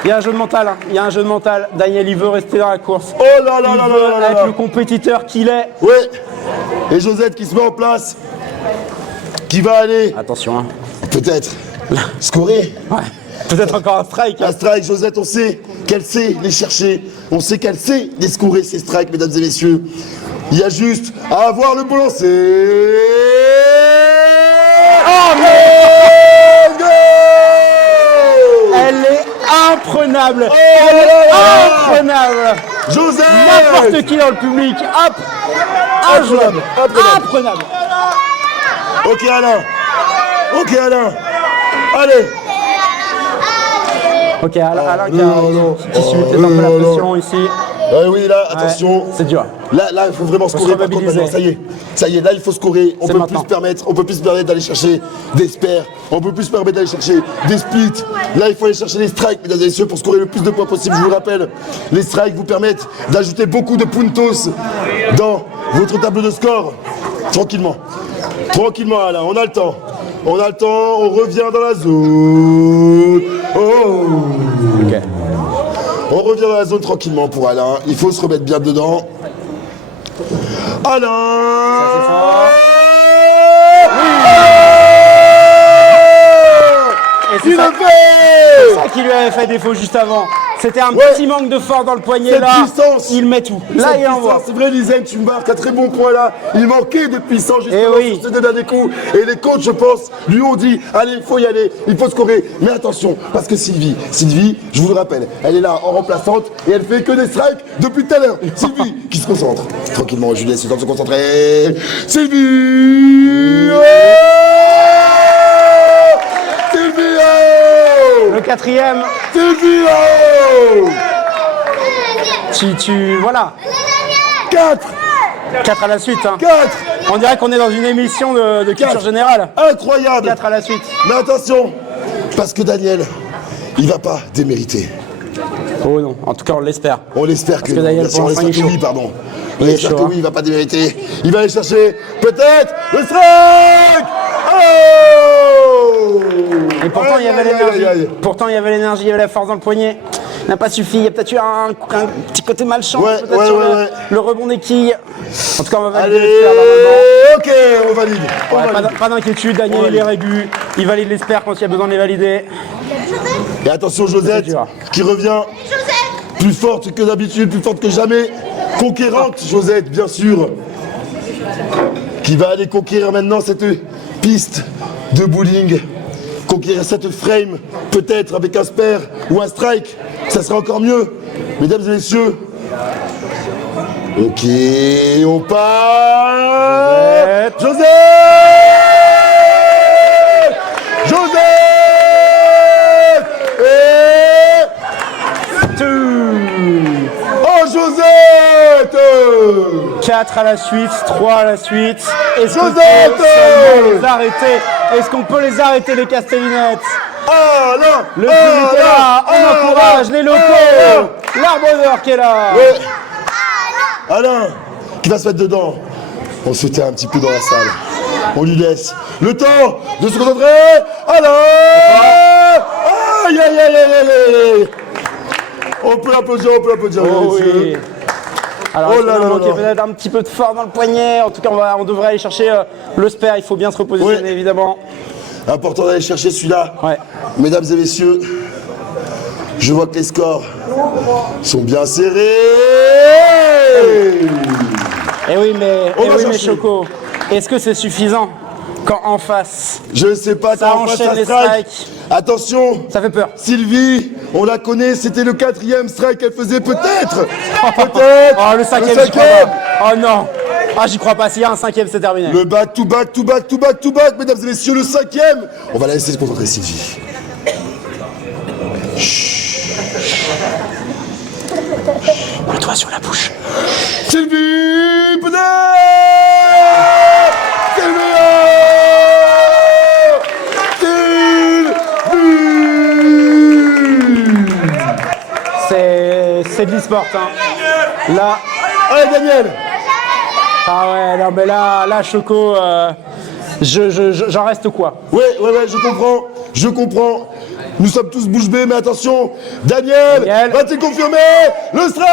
Il y a un jeu de mental, Daniel, il veut rester dans la course. Oh là là là là là là. Être le compétiteur qu'il est. Ouais. Et Josette qui se met en place. Qui va aller. Attention. Peut-être. Scorer. Ouais. Peut-être encore un strike. Un strike, Josette, on sait qu'elle sait les chercher. On sait qu'elle sait les scorer, ces strikes, mesdames et messieurs. Il y a juste à avoir le bon lancer. Oh, elle est imprenable. Imprenable. Josette. N'importe qui dans le public. Imprenable. Ok, Alain. Allez. Ok, Alain qui subit peut-être un peu la pression ici. Oui, là, attention. C'est dur. Là, il faut vraiment scorer. Par contre, maintenant, ça y est, là, il faut scorer. On peut plus se permettre d'aller chercher des spares. On peut plus se permettre d'aller chercher des splits. Là, il faut aller chercher les strikes, mesdames et messieurs, pour scorer le plus de points possible. Je vous rappelle, les strikes vous permettent d'ajouter beaucoup de puntos dans votre tableau de score. Tranquillement, Alain, on a le temps, on revient dans la zone. Ok. On revient dans la zone tranquillement pour Alain. Il faut se remettre bien dedans. Alain. Ça, c'est fort. Il le fait. C'est ça qui lui avait fait défaut juste avant. C'était un petit manque de force dans le poignet. Cette là, puissance. il met tout. Là, il envoie. C'est vrai, Lizen, tu marques un très bon point là. Il manquait de puissance justement sur ce dernier coup. Et les coachs, je pense, lui ont dit allez, il faut y aller, il faut scorer. Mais attention, parce que Sylvie, je vous le rappelle, elle est là en remplaçante et elle fait que des strikes depuis tout à l'heure. Sylvie, qui se concentre. Tranquillement, je lui laisse le temps de se concentrer. Sylvie Sylvie Le quatrième. Sylvie Voilà. 4 à la suite. Hein. 4 On dirait qu'on est dans une émission de culture générale. Incroyable. 4 à la suite. Mais attention, parce que Daniel, il va pas démériter. Oh non, en tout cas on l'espère. On l'espère que Daniel, on l'espère que oui, pardon. On espère que oui, il va pas démériter. Il va aller chercher peut-être le strike. Oh Et pourtant il y avait l'énergie. Pourtant il y avait l'énergie, il y avait la force dans le poignet. N'a pas suffi, il y a peut-être eu un petit côté malchance peut-être sur le rebond des quilles. En tout cas, on va valider l'espère normalement. Ok, on valide. Pas d'inquiétude, Daniel il est régu. Il valide l'espère quand il y a besoin de les valider. Et attention, Josette qui revient plus forte que d'habitude, plus forte que jamais. Conquérante, Josette, bien sûr. Qui va aller conquérir maintenant cette piste de bowling. Conquérir cette frame, peut-être avec un spare ou un strike, ça sera encore mieux. Mesdames et messieurs. Ok, on part. Josette et... Oh, Josette 4 à la suite, 3 à la suite. Est-ce qu'on peut les arrêter? Est-ce qu'on peut les arrêter, les Castellinettes? Le public est là, on encourage les locaux. L'Arbonneur qui est là. Alain, qui va se mettre dedans. On se tait un petit peu dans la salle. On lui laisse le temps de se concentrer. Alain! Aïe, aïe, aïe, aïe, aïe. On peut applaudir, monsieur. Oui. Alors, il manquait peut-être un petit peu de force dans le poignet. En tout cas, on devrait aller chercher le spare. Il faut bien se repositionner, évidemment. Important d'aller chercher celui-là. Ouais. Mesdames et messieurs, je vois que les scores sont bien serrés. Et oui, mais Choco, est-ce que c'est suffisant quand en face, je ne sais pas, ça enchaîne les strikes? Attention, ça fait peur. Sylvie, on la connaît, c'était le 4e strike qu'elle faisait peut-être. Oh, le 5e, j'y crois pas. Oh non. Ah, j'y crois pas. S'il y a un 5e, c'est terminé. Le back to back, mesdames et messieurs, le 5e. On va la laisser se concentrer, Sylvie. Le doigt sur la bouche. Sylvie, peut-être. C'est de l'e-sport, hein. Là. Allez, Daniel. Ah ouais, non mais là, Choco, j'en reste quoi? Ouais, je comprends. Nous sommes tous bouche bée, mais attention, Daniel. Va-t-il confirmer le strike?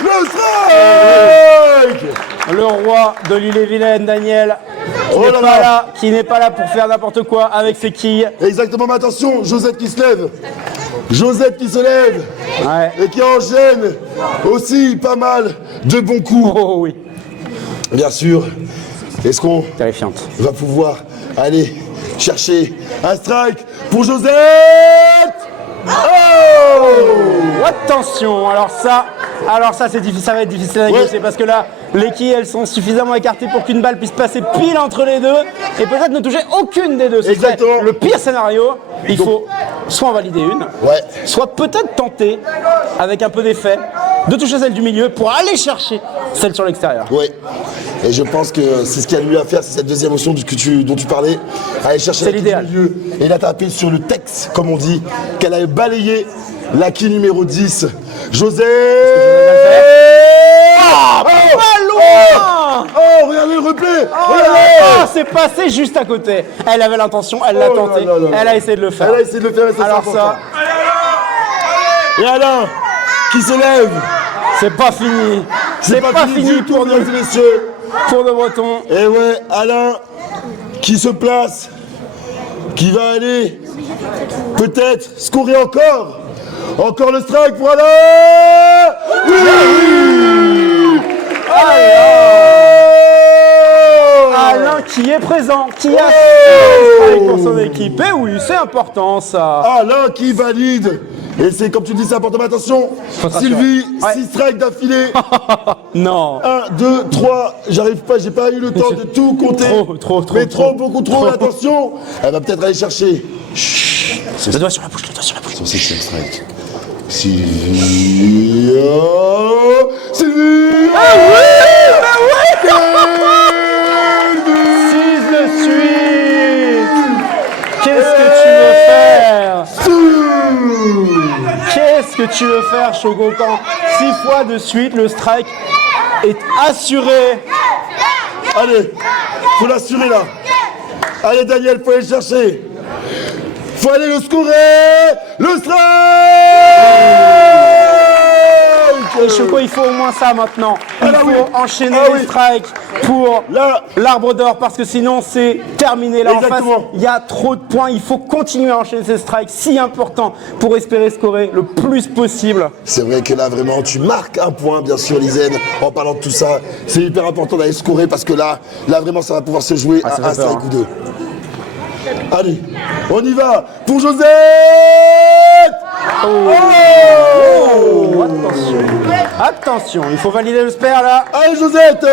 Le strike. Le roi de l'île-et-Vilaine, Daniel, qui n'est pas là pour faire n'importe quoi avec ses quilles. Exactement, mais attention, Josette qui se lève. Ouais. Et qui enchaîne aussi pas mal de bons coups. Oh oui. Bien sûr. Est-ce qu'on va pouvoir aller chercher un strike pour Josette? Oh! Attention, alors ça c'est difficile, ça va être difficile à négocier parce que là, les quilles elles sont suffisamment écartées pour qu'une balle puisse passer pile entre les deux et peut-être ne toucher aucune des deux. C'est le pire scénario. Il faut soit en valider une, soit peut-être tenter avec un peu d'effet de toucher celle du milieu pour aller chercher celle sur l'extérieur. Oui. Et je pense que c'est ce qu'il y a de mieux à faire, c'est cette deuxième option dont tu parlais, aller chercher la quille du milieu et la taper sur le texte, comme on dit, qu'elle a balayé la quille numéro 10. José. Pas loin. Oh, regardez le replay. C'est passé juste à côté. Elle avait l'intention, elle l'a tenté, elle a essayé de le faire. Alors ça. Et Alain, qui se lève. C'est pas fini. C'est pas fini pour nous, messieurs. Pour nos Bretons. Et ouais, Alain qui se place, qui va aller Peut-être scorer encore. Encore le strike pour Alain. Oui. Alain qui est présent, qui a fait strike pour son équipe. Et oui, c'est important ça. Alain qui valide. Et c'est comme tu dis, c'est important. Mais attention, Sylvie, 6 strikes d'affilée. Non. 1, 2, 3, j'arrive pas, j'ai pas eu le temps de tout compter. Beaucoup trop, attention. Elle va peut-être aller chercher. Chut. Le doigt sur la bouche, le doigt sur la bouche. Son 6e strike. Sylvie. Sylvie. Ah oui, bah oui. 6 de suite. Qu'est-ce que tu veux faire? Qu'est-ce que tu veux faire, Shogokan? 6 fois de suite, le strike est assuré. Allez, faut l'assurer là. Allez Daniel, faut aller le chercher. Faut aller le scorer. Le strike. Et Choco, il faut au moins ça maintenant. Il faut enchaîner les strikes pour l'arbre d'or parce que sinon c'est terminé. Là en face, il y a trop de points. Il faut continuer à enchaîner ces strikes si importants pour espérer scorer le plus possible. C'est vrai que là vraiment tu marques un point bien sûr Lizen en parlant de tout ça. C'est hyper important d'aller scorer parce que là vraiment ça va pouvoir se jouer à un strike ou deux. Allez, on y va pour Josette. Attention, il faut valider le spare là. Allez Josette.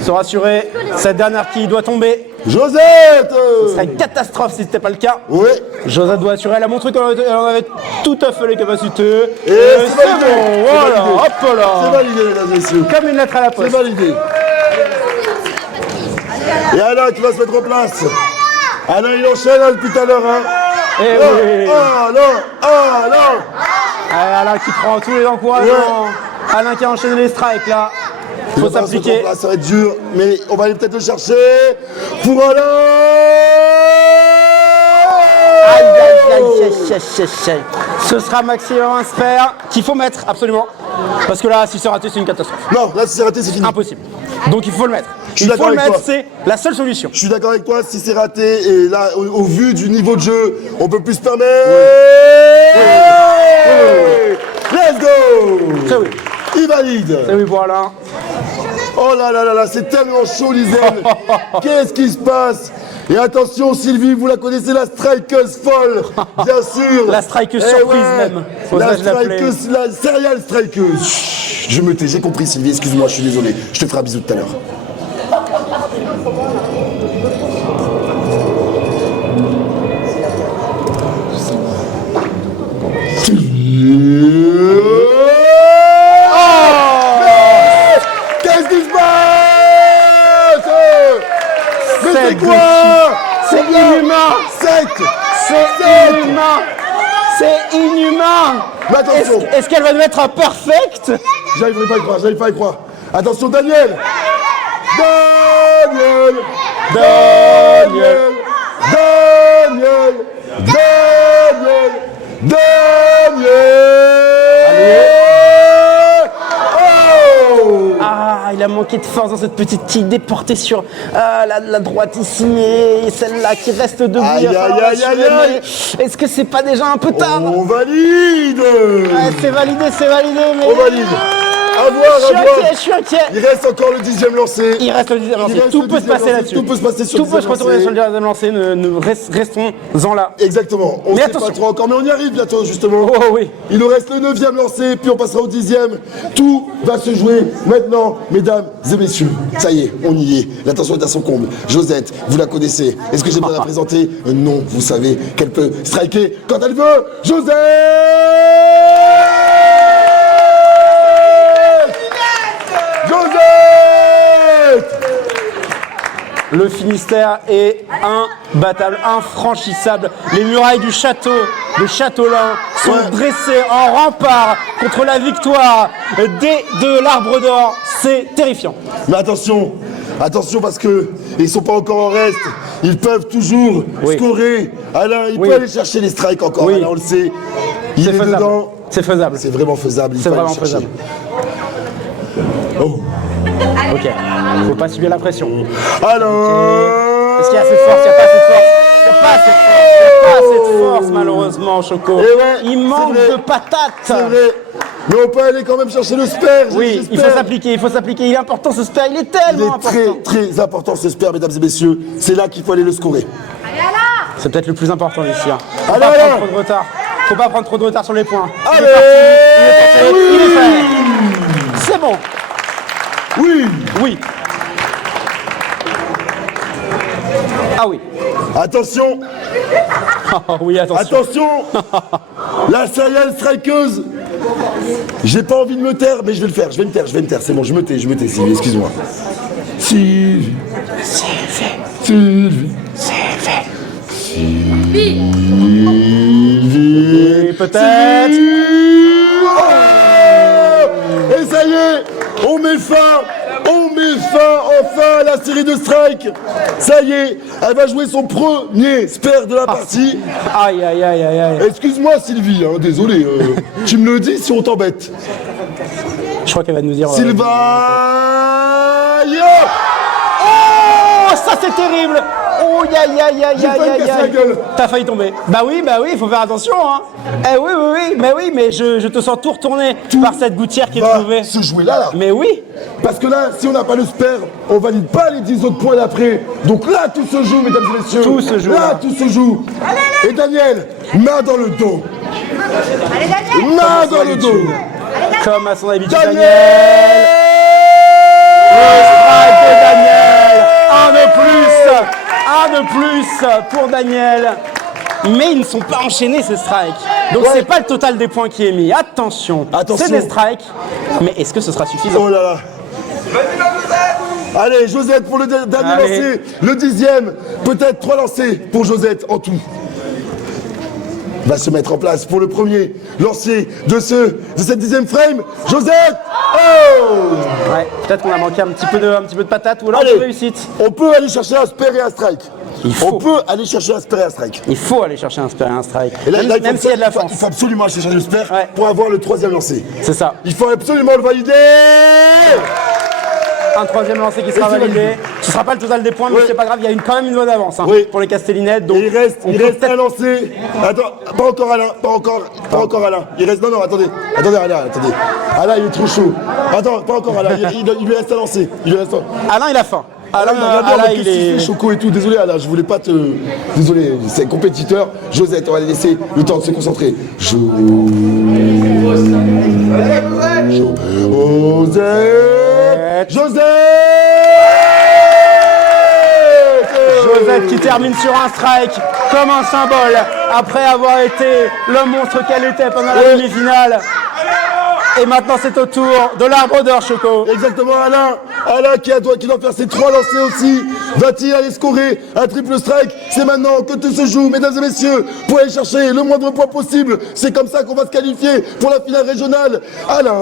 Se rassurer, cette dernière qui doit tomber. Josette. Ce serait une catastrophe si ce n'était pas le cas. Oui. Josette doit assurer, elle a montré qu'elle en avait tout à fait les capacités. Et c'est validé. Bon, voilà, hop là. C'est validé mesdames et messieurs. Comme une lettre à la poste. C'est validé. Et Alain qui va se mettre en place. Alain il enchaîne depuis tout à l'heure. Et oui. Alain. Alain qui prend tous les encouragements. Alain qui a enchaîné les strikes là. Il faut s'appliquer. Ça va être dur, mais on va aller peut-être le chercher. Pour Alain. Aïe. Ce sera maximum un spare qu'il faut mettre absolument. Parce que là, si c'est raté, c'est une catastrophe. Non, là si c'est raté, c'est fini. Impossible. Donc il faut le mettre. Il faut le mettre, c'est la seule solution. Je suis d'accord avec toi, si c'est raté, et là, au vu du niveau de jeu, on peut plus se permettre. Oui. Let's go. C'est oui. Il valide. C'est oui pour Alain. Oh là là, c'est tellement chaud, Lizen. Qu'est-ce qui se passe? Et attention, Sylvie, vous la connaissez, la strikeuse folle, bien sûr. La strikeuse surprise même. La strikeuse, la serial strikeuse. Chut, je me tais, j'ai compris, Sylvie, excuse-moi, je suis désolé. Je te ferai un bisou tout à l'heure. Qu'est-ce qui se passe? Mais c'est quoi? C'est inhumain. 7. C'est inhumain. C'est inhumain. Mais attention. Est-ce qu'elle va nous mettre un perfect? J'arrive pas à y croire. Attention, Daniel. Ah, il a manqué de force dans cette petite kick déportée sur la droite ici et celle-là qui reste debout. Aïe. Est-ce que c'est pas déjà un peu tard? On valide. Ouais, c'est validé, mais... On valide. À voir. Je suis inquiet. Il reste encore le 10e lancé. Il reste le 10e lancé. Tout peut se passer là-dessus. Tout peut se passer sur Tout le 10e peut se retourner sur le lancé. 10e lancé. Restons-en là. Exactement. On ne sait pas trop encore, mais on y arrive bientôt justement. Oh oui. Il nous reste le 9e lancé, puis on passera au 10e. Tout va se jouer maintenant, mesdames et messieurs. Ça y est, on y est. L'attention est à son comble. Josette, vous la connaissez. Est-ce que j'ai besoin de la présenter? Non, vous savez qu'elle peut striker quand elle veut. Josette! Le Finistère est imbattable, infranchissable. Les murailles du château de Châteaulin sont dressées en rempart contre la victoire de l'Arbre d'Or. C'est terrifiant. Mais attention parce que ils sont pas encore en reste. Ils peuvent toujours scorer. Alain, il peut aller chercher les strikes encore. Alain, on le sait. Il est dedans. C'est faisable. C'est vraiment faisable. C'est vraiment faisable. Oh. Ok, faut pas subir la pression. Alors Est-ce qu'il y a assez de force? Il n'y a pas assez de force. Il n'y a pas assez de force, malheureusement, Choco. Ouais, il manque vrai. de patates. C'est vrai. Mais on peut aller quand même chercher le spare. Oui, il faut s'appliquer, Il est important ce spare, il est Il tellement est important. très important ce spare, mesdames et messieurs. C'est là qu'il faut aller le scorer. C'est peut-être le plus important ici. Faut Allez, pas allez. prendre trop de retard. Faut pas prendre trop de retard sur les points. Allez. Il est fait. C'est bon. Oui. Oui. Ah oui. Attention. Oh oui, attention. Attention. La serial strikeuse. J'ai pas envie de me taire, mais je vais le faire. Je vais me taire. C'est bon, je me tais, Sylvie, excuse-moi. Sylvie. Peut-être. Oh. Et ça y est, on met fin enfin à la série de strike. Ça y est, elle va jouer son premier spare de la partie. Aïe. Excuse-moi Sylvie, hein, désolé, tu me le dis si on t'embête. Je crois qu'elle va nous dire... Sylvain. Oh, ça c'est terrible. Oh, J'ai failli me casser la gueule. T'as failli tomber. Bah oui, il faut faire attention, hein. Mais je te sens tout retourné par cette gouttière qui est trouvée. Se jouer là. Mais oui. Parce que là, si on n'a pas le spare, on valide pas les 10 autres points d'après. Donc là, tout se joue, mesdames et messieurs. Tout se joue. Là, tout se joue. Et Daniel, main dans le dos. Allez, Daniel. Main dans le dos. Comme à son habitude, Daniel. Le strike de Daniel. Un de plus pour Daniel. Mais ils ne sont pas enchaînés ces strikes. Donc c'est pas le total des points qui est mis. Attention. C'est des strikes. Mais est-ce que ce sera suffisant? Oh là là. Allez, Josette pour le dernier lancer. Le 10e. Peut-être 3 lancers pour Josette en tout. Va se mettre en place pour le premier lancier de cette 10e frame. Josette. Oh. Ouais, peut-être qu'on a manqué un petit peu de patate ou alors Allez, de réussite. On peut aller chercher un spare et un strike. faut. On peut aller chercher un spare et un strike. Il faut aller chercher un spare et un strike. Et là, même s'il y a de la force. Il faut absolument aller chercher le spare pour avoir le 3e lancé. C'est ça. Il faut absolument le valider. Un 3e lancé qui sera validé. Ce ne sera pas le total des points, mais c'est pas grave, il y a quand même une bonne avance pour les Castellinettes. Donc il reste un lancé. Attends, pas encore Alain, pas encore Alain. Il reste. Non, attendez. Alain, il est trop chaud. Attends, pas encore Alain. Il lui reste un lancé. Alain, il a faim. Alain, il est. Choco et tout. Désolé Alain, je voulais pas te. Désolé, c'est compétiteur. Josette, on va les laisser le temps de se concentrer. Josette. Josette qui termine sur un strike comme un symbole après avoir été le monstre qu'elle était pendant la demi-finale. Et maintenant c'est au tour de l'arbre d'or, Choco. Exactement, Alain qui doit faire ses 3 lancers aussi. Va-t-il aller scorer un triple strike? C'est maintenant que tout se joue, mesdames et messieurs, pour aller chercher le moindre point possible. C'est comme ça qu'on va se qualifier pour la finale régionale. Alain.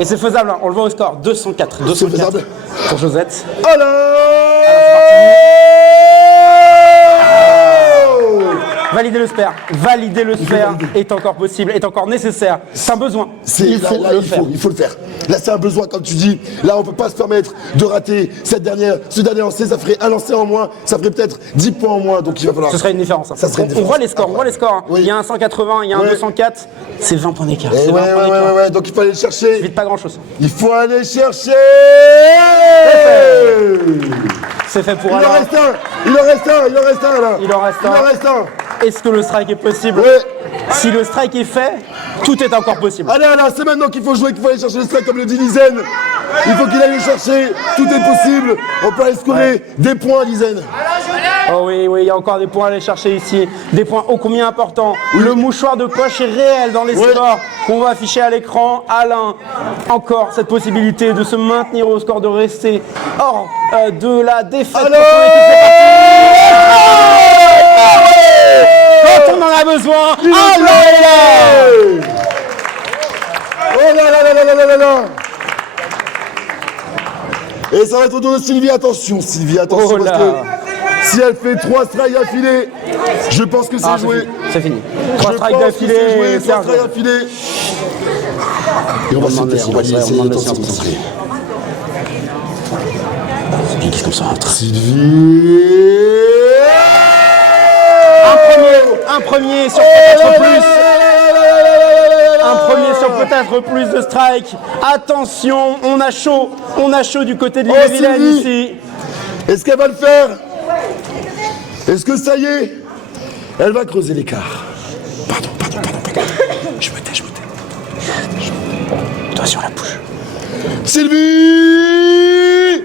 Et c'est faisable, on le voit au score, 204 pour Josette. Alain. Valider le spare est encore possible, est encore nécessaire. C'est un besoin. Il faut le faire. Là, c'est un besoin, comme tu dis. Là, on peut pas se permettre de rater ce dernier lancer. Ça ferait un lancer en moins. Ça ferait peut-être 10 points en moins. Donc, il va falloir. Ce serait une différence. On voit les scores. Il y a un 180, il y a un 204. C'est 20 points d'écart. Ouais. Donc, il faut aller le chercher. Vite pas grand-chose. Il faut aller chercher. C'est fait pour Il en reste un, là. Il en reste un. Est-ce que le strike est possible? Si le strike est fait, tout est encore possible. Allez, c'est maintenant qu'il faut jouer, qu'il faut aller chercher le strike comme le dit Lizen. Il faut qu'il aille le chercher, tout est possible. On peut aller scorer des points, Lizen. Oh oui, il y a encore des points à aller chercher ici. Des points ô combien importants. Le mouchoir de poche est réel dans les scores qu'on va afficher à l'écran. Alain, encore cette possibilité de se maintenir au score, de rester hors de la défaite. Quand on en a besoin, Alain est là. Oh là. Et ça va être au tour de Sylvie. Attention, Sylvie, parce que si elle fait 3 strikes d'affilée, je pense que c'est joué. C'est fini. 3 strikes d'affilée. Et on va se taire, on va essayer de se concentrer. Sylvie qui se concentre. Sylvie. Un premier sur peut-être plus. Un premier sur peut-être plus de strike. Attention, on a chaud du côté de l'Ille-et-Vilaine ici. Est-ce qu'elle va le faire? Est-ce que ça y est? Elle va creuser l'écart. Pardon. Je me tais. Toi sur la bouche. Sylvie.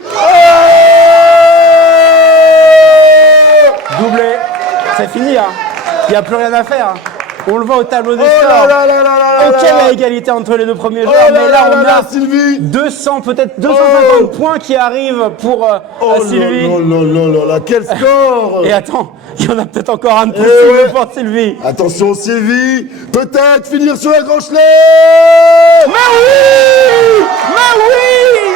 Doublé. C'est fini, hein. Il n'y a plus rien à faire. On le voit au tableau des scores. Ok, la égalité entre les deux premiers joueurs, mais là on a Sylvie. 200, peut-être 250 points qui arrivent pour Sylvie. Quel score! Et attends, il y en a peut-être encore un de plus pour Sylvie. Attention Sylvie, peut-être finir sur un grand chelem. Mais oui,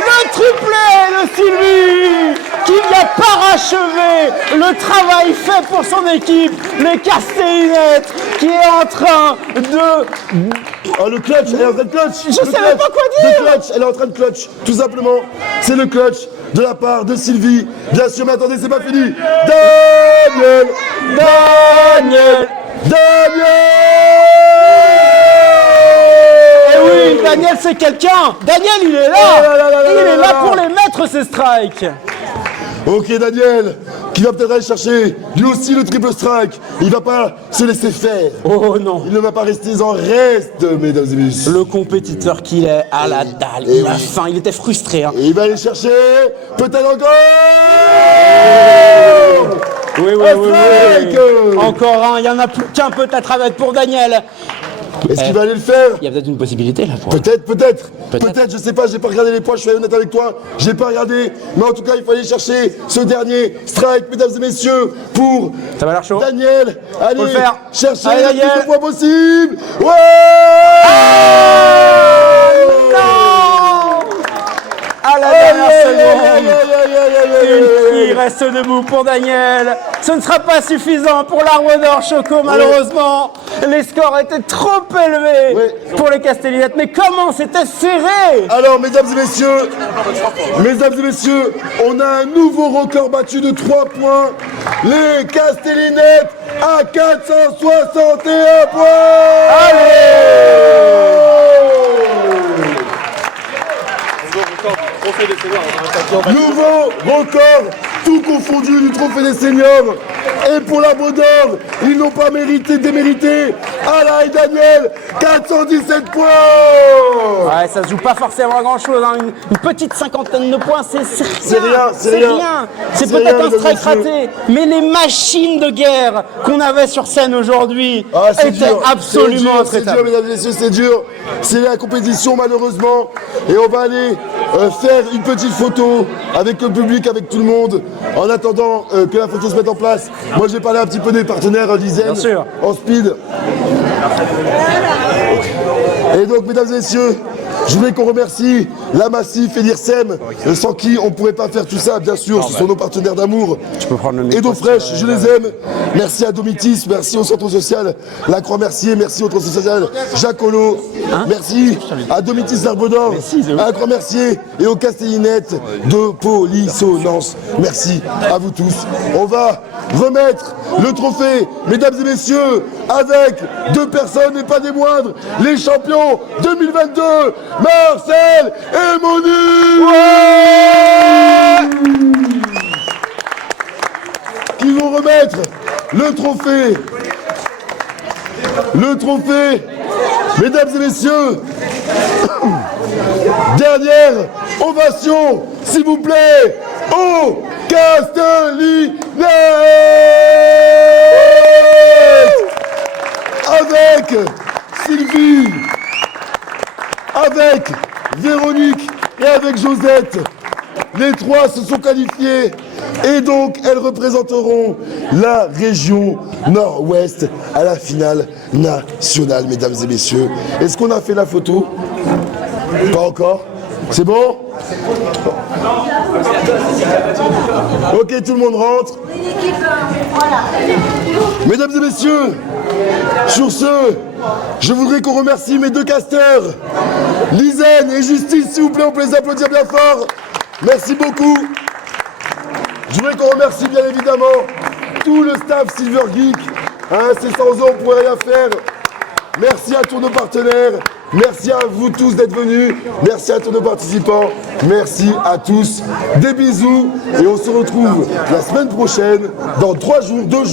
le triplé de Sylvie qui vient parachever le travail fait pour son équipe, les Castellinettes, qui est en train de... Oh, le clutch, elle est en train de clutch. Je sais même pas quoi dire. Le clutch, elle est en train de clutch, tout simplement. C'est le clutch de la part de Sylvie. Bien sûr, mais attendez, c'est pas fini. Daniel. Eh oui, Daniel c'est quelqu'un. Daniel il est là. Il est là pour les mettre ces strikes. Ok Daniel, qui va peut-être aller chercher lui aussi le triple strike. Il va pas se laisser faire. Oh non. Il ne va pas rester en reste, mesdames et messieurs. Le compétiteur qu'il est à la dalle, il a faim, il était frustré. Hein. Et il va aller chercher, peut-être encore. Oui. Encore un, il y en a plus qu'un peut-être à mettre pour Daniel. Est-ce qu'il va aller le faire? Il y a peut-être une possibilité là pour... Peut-être, je sais pas, j'ai pas regardé les points, je suis honnête avec toi, j'ai pas regardé, mais en tout cas il faut aller chercher ce dernier strike, mesdames et messieurs, pour ça va l'air chaud. Daniel. Allez, faut le faire. Cherchez allez, le plus de points possible. Ouais. Non. À la dernière seconde, il reste debout pour Daniel. Ce ne sera pas suffisant pour l'Arbre d'Or Choco, malheureusement. Les scores étaient trop élevés pour les Castellinettes. Mais comment c'était serré! Alors, mesdames et messieurs, on a un nouveau record battu de 3 points. Les Castellinettes à 461 points. Allez! Nouveau record, tout confondu du trophée des seniors. Et pour la Beau d'Or, ils n'ont pas démérité. Alain et Daniel, 417 points. Ouais, ça se joue pas forcément à grand chose. Hein. Une petite cinquantaine de points, c'est rien. C'est peut-être un strike raté. Mais les machines de guerre qu'on avait sur scène aujourd'hui étaient absolument c'est dur, mesdames et messieurs, c'est dur. C'est la compétition, malheureusement. Et on va aller faire une petite photo avec le public, avec tout le monde, en attendant que la photo se mette en place. Moi, j'ai parlé un petit peu des partenaires d'Isen en speed. Et donc, mesdames et messieurs, je voudrais qu'on remercie la Massif et l'IRSEM, sans qui on ne pourrait pas faire tout ça, bien sûr. Ce sont nos partenaires d'amour. Et d'eau fraîche, je les aime. Merci à Domitis, merci au Centre Social La Croix-Mercier, merci au Centre Social Jacques Collot, merci à Domitis l'Arbre d'Or, à La Croix-Mercier et aux Castellinettes de Polissonance. Merci à vous tous. On va remettre le trophée, mesdames et messieurs, avec 2 personnes et pas des moindres, les champions 2022, Marcel et Monique, qui vont remettre le trophée. Mesdames et messieurs, dernière ovation, s'il vous plaît, au Castellinettes, avec Sylvie, avec Véronique et avec Josette. Les 3 se sont qualifiés et donc elles représenteront la région nord-ouest à la finale nationale, mesdames et messieurs. Est-ce qu'on a fait la photo? Pas encore? C'est bon? Ok, tout le monde rentre. Mesdames et messieurs, sur ce, je voudrais qu'on remercie mes 2 casteurs, Lisen et Justice, s'il vous plaît, on peut les applaudir bien fort. Merci beaucoup. Je voudrais qu'on remercie bien évidemment tout le staff Silver Geek. Hein, c'est sans eux, on ne pourrait rien faire. Merci à tous nos partenaires. Merci à vous tous d'être venus. Merci à tous nos participants. Merci à tous. Des bisous. Et on se retrouve la semaine prochaine, dans 3 jours, 2 jours.